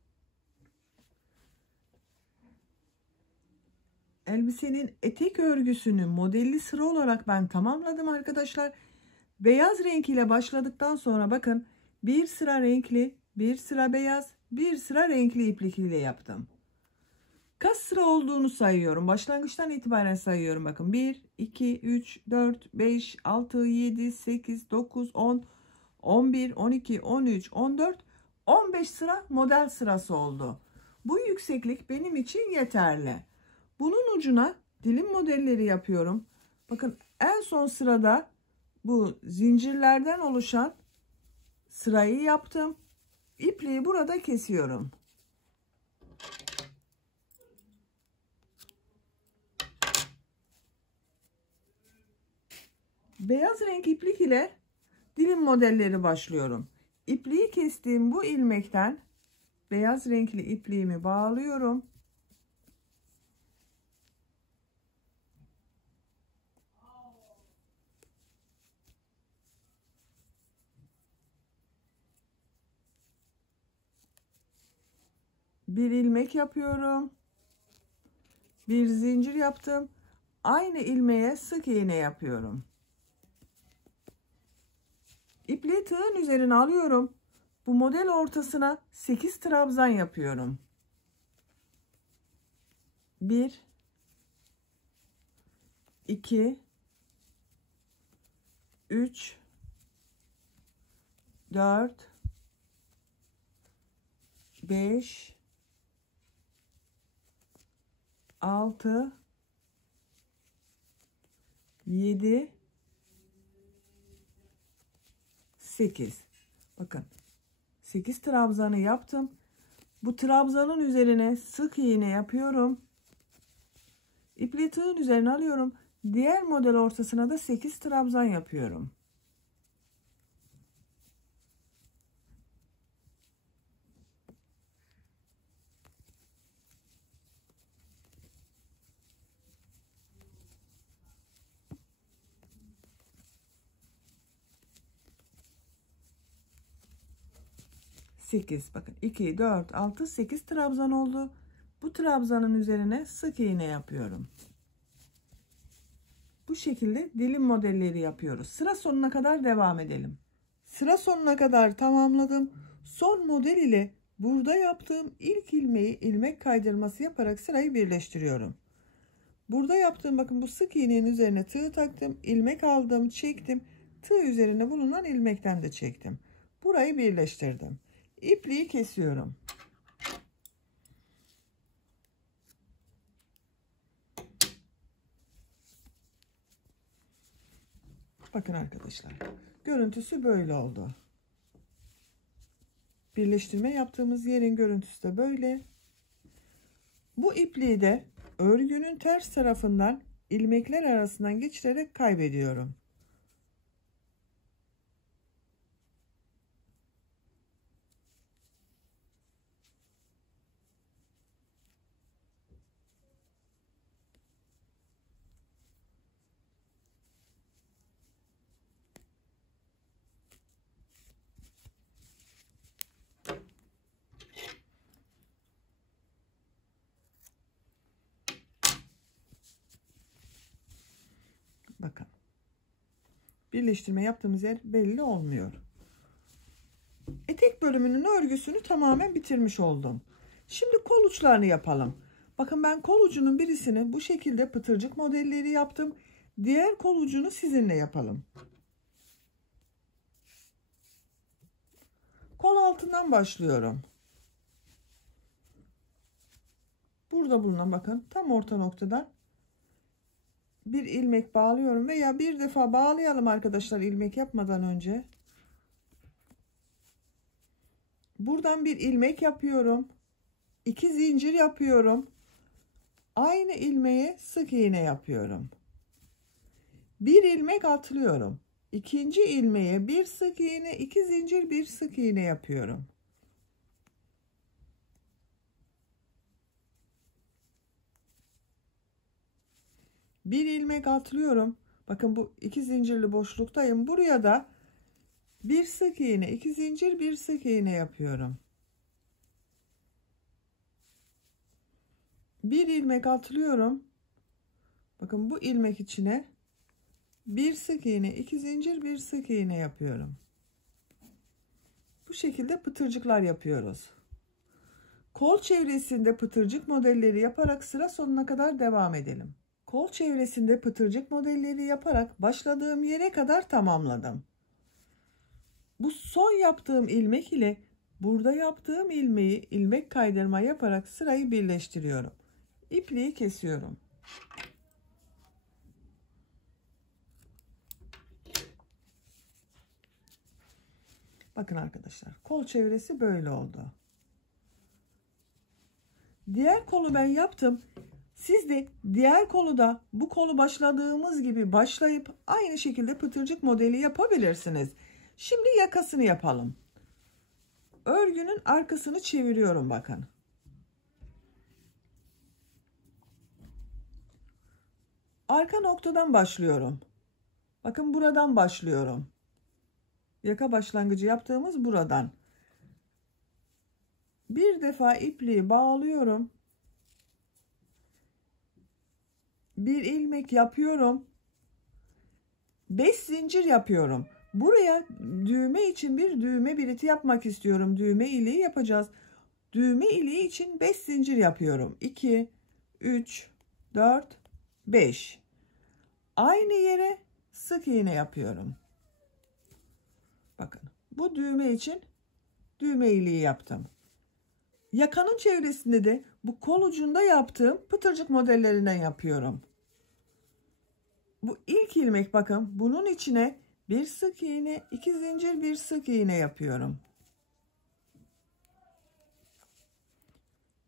Elbisenin etek örgüsünü modelli sıra olarak ben tamamladım arkadaşlar. Beyaz renk ile başladıktan sonra bakın bir sıra renkli, bir sıra beyaz, bir sıra renkli iplik ile yaptım. Kaç sıra olduğunu sayıyorum. Başlangıçtan itibaren sayıyorum. Bakın 1, 2, 3, 4, 5, 6, 7, 8, 9, 10, 11, 12, 13, 14, 15 sıra model sırası oldu. Bu yükseklik benim için yeterli. Bunun ucuna dilim modelleri yapıyorum. Bakın en son sırada bu zincirlerden oluşan sırayı yaptım. İpliği burada kesiyorum. Beyaz renk iplik ile dilim modelleri başlıyorum. İpliği kestiğim bu ilmekten beyaz renkli ipliğimi bağlıyorum. Bir ilmek yapıyorum. Bir zincir yaptım. Aynı ilmeğe sık iğne yapıyorum. İpliği tığın üzerine alıyorum. Bu model ortasına 8 trabzan yapıyorum. 1 2 3 4 5 6 7 8. Bakın 8 trabzanı yaptım. Bu trabzanın üzerine sık iğne yapıyorum. İpliği tığın üzerine alıyorum. Diğer model ortasına da 8 trabzan yapıyorum. Bakın 2 4 6 8 trabzan oldu. Bu trabzanın üzerine sık iğne yapıyorum. Bu şekilde dilim modelleri yapıyoruz. Sıra sonuna kadar devam edelim. Sıra sonuna kadar tamamladım. Son model ile burada yaptığım ilk ilmeği ilmek kaydırması yaparak sırayı birleştiriyorum. Burada yaptığım, bakın, bu sık iğnenin üzerine tığ taktım, ilmek aldım, çektim. Tığ üzerine bulunan ilmekten de çektim. Burayı birleştirdim. İpliği kesiyorum. Bakın arkadaşlar, görüntüsü böyle oldu. Birleştirme yaptığımız yerin görüntüsü de böyle. Bu ipliği de örgünün ters tarafından ilmekler arasından geçirerek kaybediyorum. Bakın. Birleştirme yaptığımız yer belli olmuyor. Etek bölümünün örgüsünü tamamen bitirmiş oldum. Şimdi kol uçlarını yapalım. Bakın, ben kol ucunun birisini bu şekilde pıtırcık modelleri yaptım. Diğer kol ucunu sizinle yapalım. Kol altından başlıyorum. Burada bulunan, bakın, tam orta noktadan bir ilmek bağlıyorum veya bir defa bağlayalım arkadaşlar ilmek yapmadan önce. Buradan bir ilmek yapıyorum. 2 zincir yapıyorum. Aynı ilmeğe sık iğne yapıyorum. Bir ilmek atlıyorum. İkinci ilmeğe bir sık iğne, 2 zincir, bir sık iğne yapıyorum. Bir ilmek atlıyorum. Bakın, bu 2 zincirli boşluktayım. Buraya da bir sık iğne, 2 zincir, bir sık iğne yapıyorum. Bir ilmek atlıyorum. Bakın, bu ilmek içine bir sık iğne, 2 zincir, bir sık iğne yapıyorum. Bu şekilde pıtırcıklar yapıyoruz. Kol çevresinde pıtırcık modelleri yaparak sıra sonuna kadar devam edelim. Kol çevresinde pıtırcık modelleri yaparak başladığım yere kadar tamamladım. Bu son yaptığım ilmek ile burada yaptığım ilmeği ilmek kaydırma yaparak sırayı birleştiriyorum. İpliği kesiyorum. Bakın arkadaşlar, kol çevresi böyle oldu. Diğer kolu ben yaptım. Siz de diğer kolu da bu kolu başladığımız gibi başlayıp aynı şekilde pıtırcık modeli yapabilirsiniz. Şimdi yakasını yapalım. Örgünün arkasını çeviriyorum, bakın. Arka noktadan başlıyorum. Bakın, buradan başlıyorum. Yaka başlangıcı yaptığımız buradan. Bir defa ipliği bağlıyorum. Bir ilmek yapıyorum. 5 zincir yapıyorum. Buraya düğme için bir düğme biriti yapmak istiyorum. Düğme iliği yapacağız. Düğme iliği için 5 zincir yapıyorum. 2, 3, 4, 5. Aynı yere sık iğne yapıyorum. Bakın, bu düğme için düğme iliği yaptım. Yakanın çevresinde de bu kol ucunda yaptığım pıtırcık modellerinden yapıyorum. Bu ilk ilmek, bakın, bunun içine bir sık iğne, 2 zincir, bir sık iğne yapıyorum.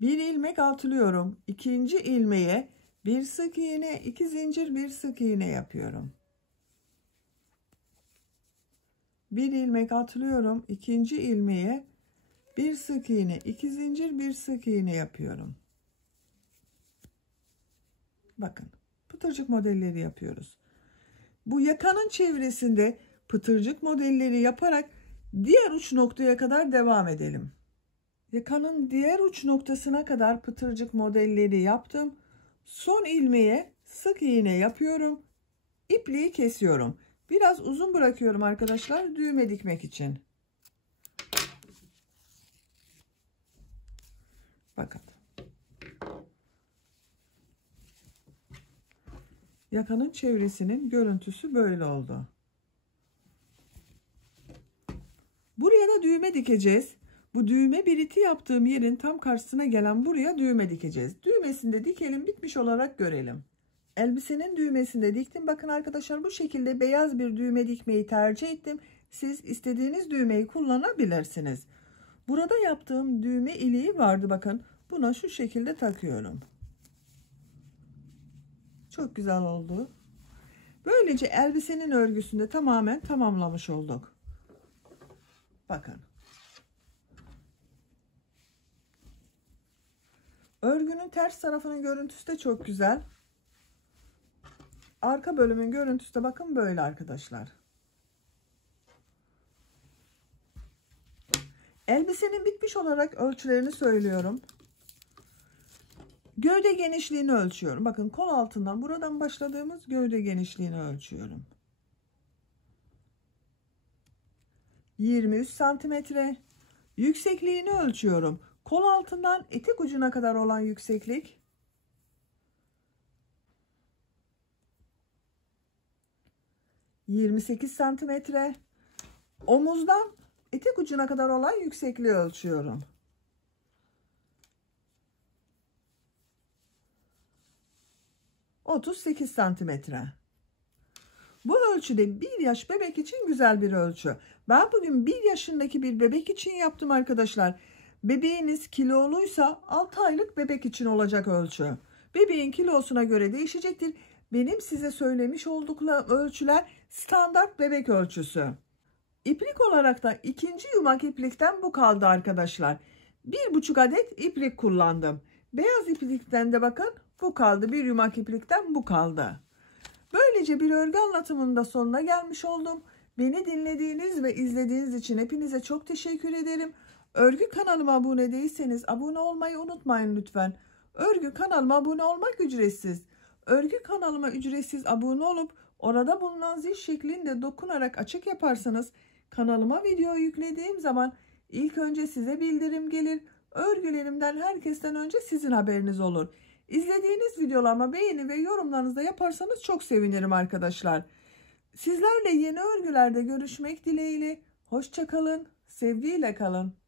Bir ilmek atlıyorum. İkinci ilmeğe bir sık iğne, 2 zincir, bir sık iğne yapıyorum. Bir ilmek atlıyorum. İkinci ilmeğe bir sık iğne, 2 zincir, bir sık iğne yapıyorum. Bakın, pıtırcık modelleri yapıyoruz. Bu yakanın çevresinde pıtırcık modelleri yaparak diğer uç noktaya kadar devam edelim. Yakanın diğer uç noktasına kadar pıtırcık modelleri yaptım. Son ilmeğe sık iğne yapıyorum. İpliği kesiyorum. Biraz uzun bırakıyorum arkadaşlar düğme dikmek için. Bakın. Yakanın çevresinin görüntüsü böyle oldu. Buraya da düğme dikeceğiz. Bu düğme biriti yaptığım yerin tam karşısına gelen buraya düğme dikeceğiz. Düğmesini de dikelim, bitmiş olarak görelim. Elbisenin düğmesini de diktim. Bakın arkadaşlar, bu şekilde beyaz bir düğme dikmeyi tercih ettim. Siz istediğiniz düğmeyi kullanabilirsiniz. Burada yaptığım düğme iliği vardı, bakın. Buna şu şekilde takıyorum. Çok güzel oldu. Böylece elbisenin örgüsünü de tamamen tamamlamış olduk. Bakın. Örgünün ters tarafının görüntüsü de çok güzel. Arka bölümün görüntüsü de bakın böyle arkadaşlar. Elbisenin bitmiş olarak ölçülerini söylüyorum. Gövde genişliğini ölçüyorum. Bakın kol altından buradan başladığımız gövde genişliğini ölçüyorum. 23 santimetre. Yüksekliğini ölçüyorum. Kol altından etek ucuna kadar olan yükseklik 28 santimetre. Omuzdan etek ucuna kadar olan yüksekliği ölçüyorum. 38 santimetre. Bu ölçüde 1 yaş bebek için güzel bir ölçü. Ben bugün 1 yaşındaki bir bebek için yaptım arkadaşlar. Bebeğiniz kiloluysa 6 aylık bebek için olacak ölçü. Bebeğin kilosuna göre değişecektir. Benim size söylemiş olduklarım ölçüler standart bebek ölçüsü. İplik olarak da ikinci yumak iplikten bu kaldı arkadaşlar. 1,5 adet iplik kullandım. Beyaz iplikten de bakın bu kaldı. Bir yumak iplikten bu kaldı. Böylece bir örgü anlatımının da sonuna gelmiş oldum. Beni dinlediğiniz ve izlediğiniz için hepinize çok teşekkür ederim. Örgü kanalıma abone değilseniz abone olmayı unutmayın lütfen. Örgü kanalıma abone olmak ücretsiz. Örgü kanalıma ücretsiz abone olup orada bulunan zil şeklinde dokunarak açık yaparsanız kanalıma video yüklediğim zaman ilk önce size bildirim gelir. Örgülerimden herkesten önce sizin haberiniz olur. İzlediğiniz videolarıma beğeni ve yorumlarınızı da yaparsanız çok sevinirim arkadaşlar. Sizlerle yeni örgülerde görüşmek dileğiyle. Hoşça kalın, sevgiyle kalın.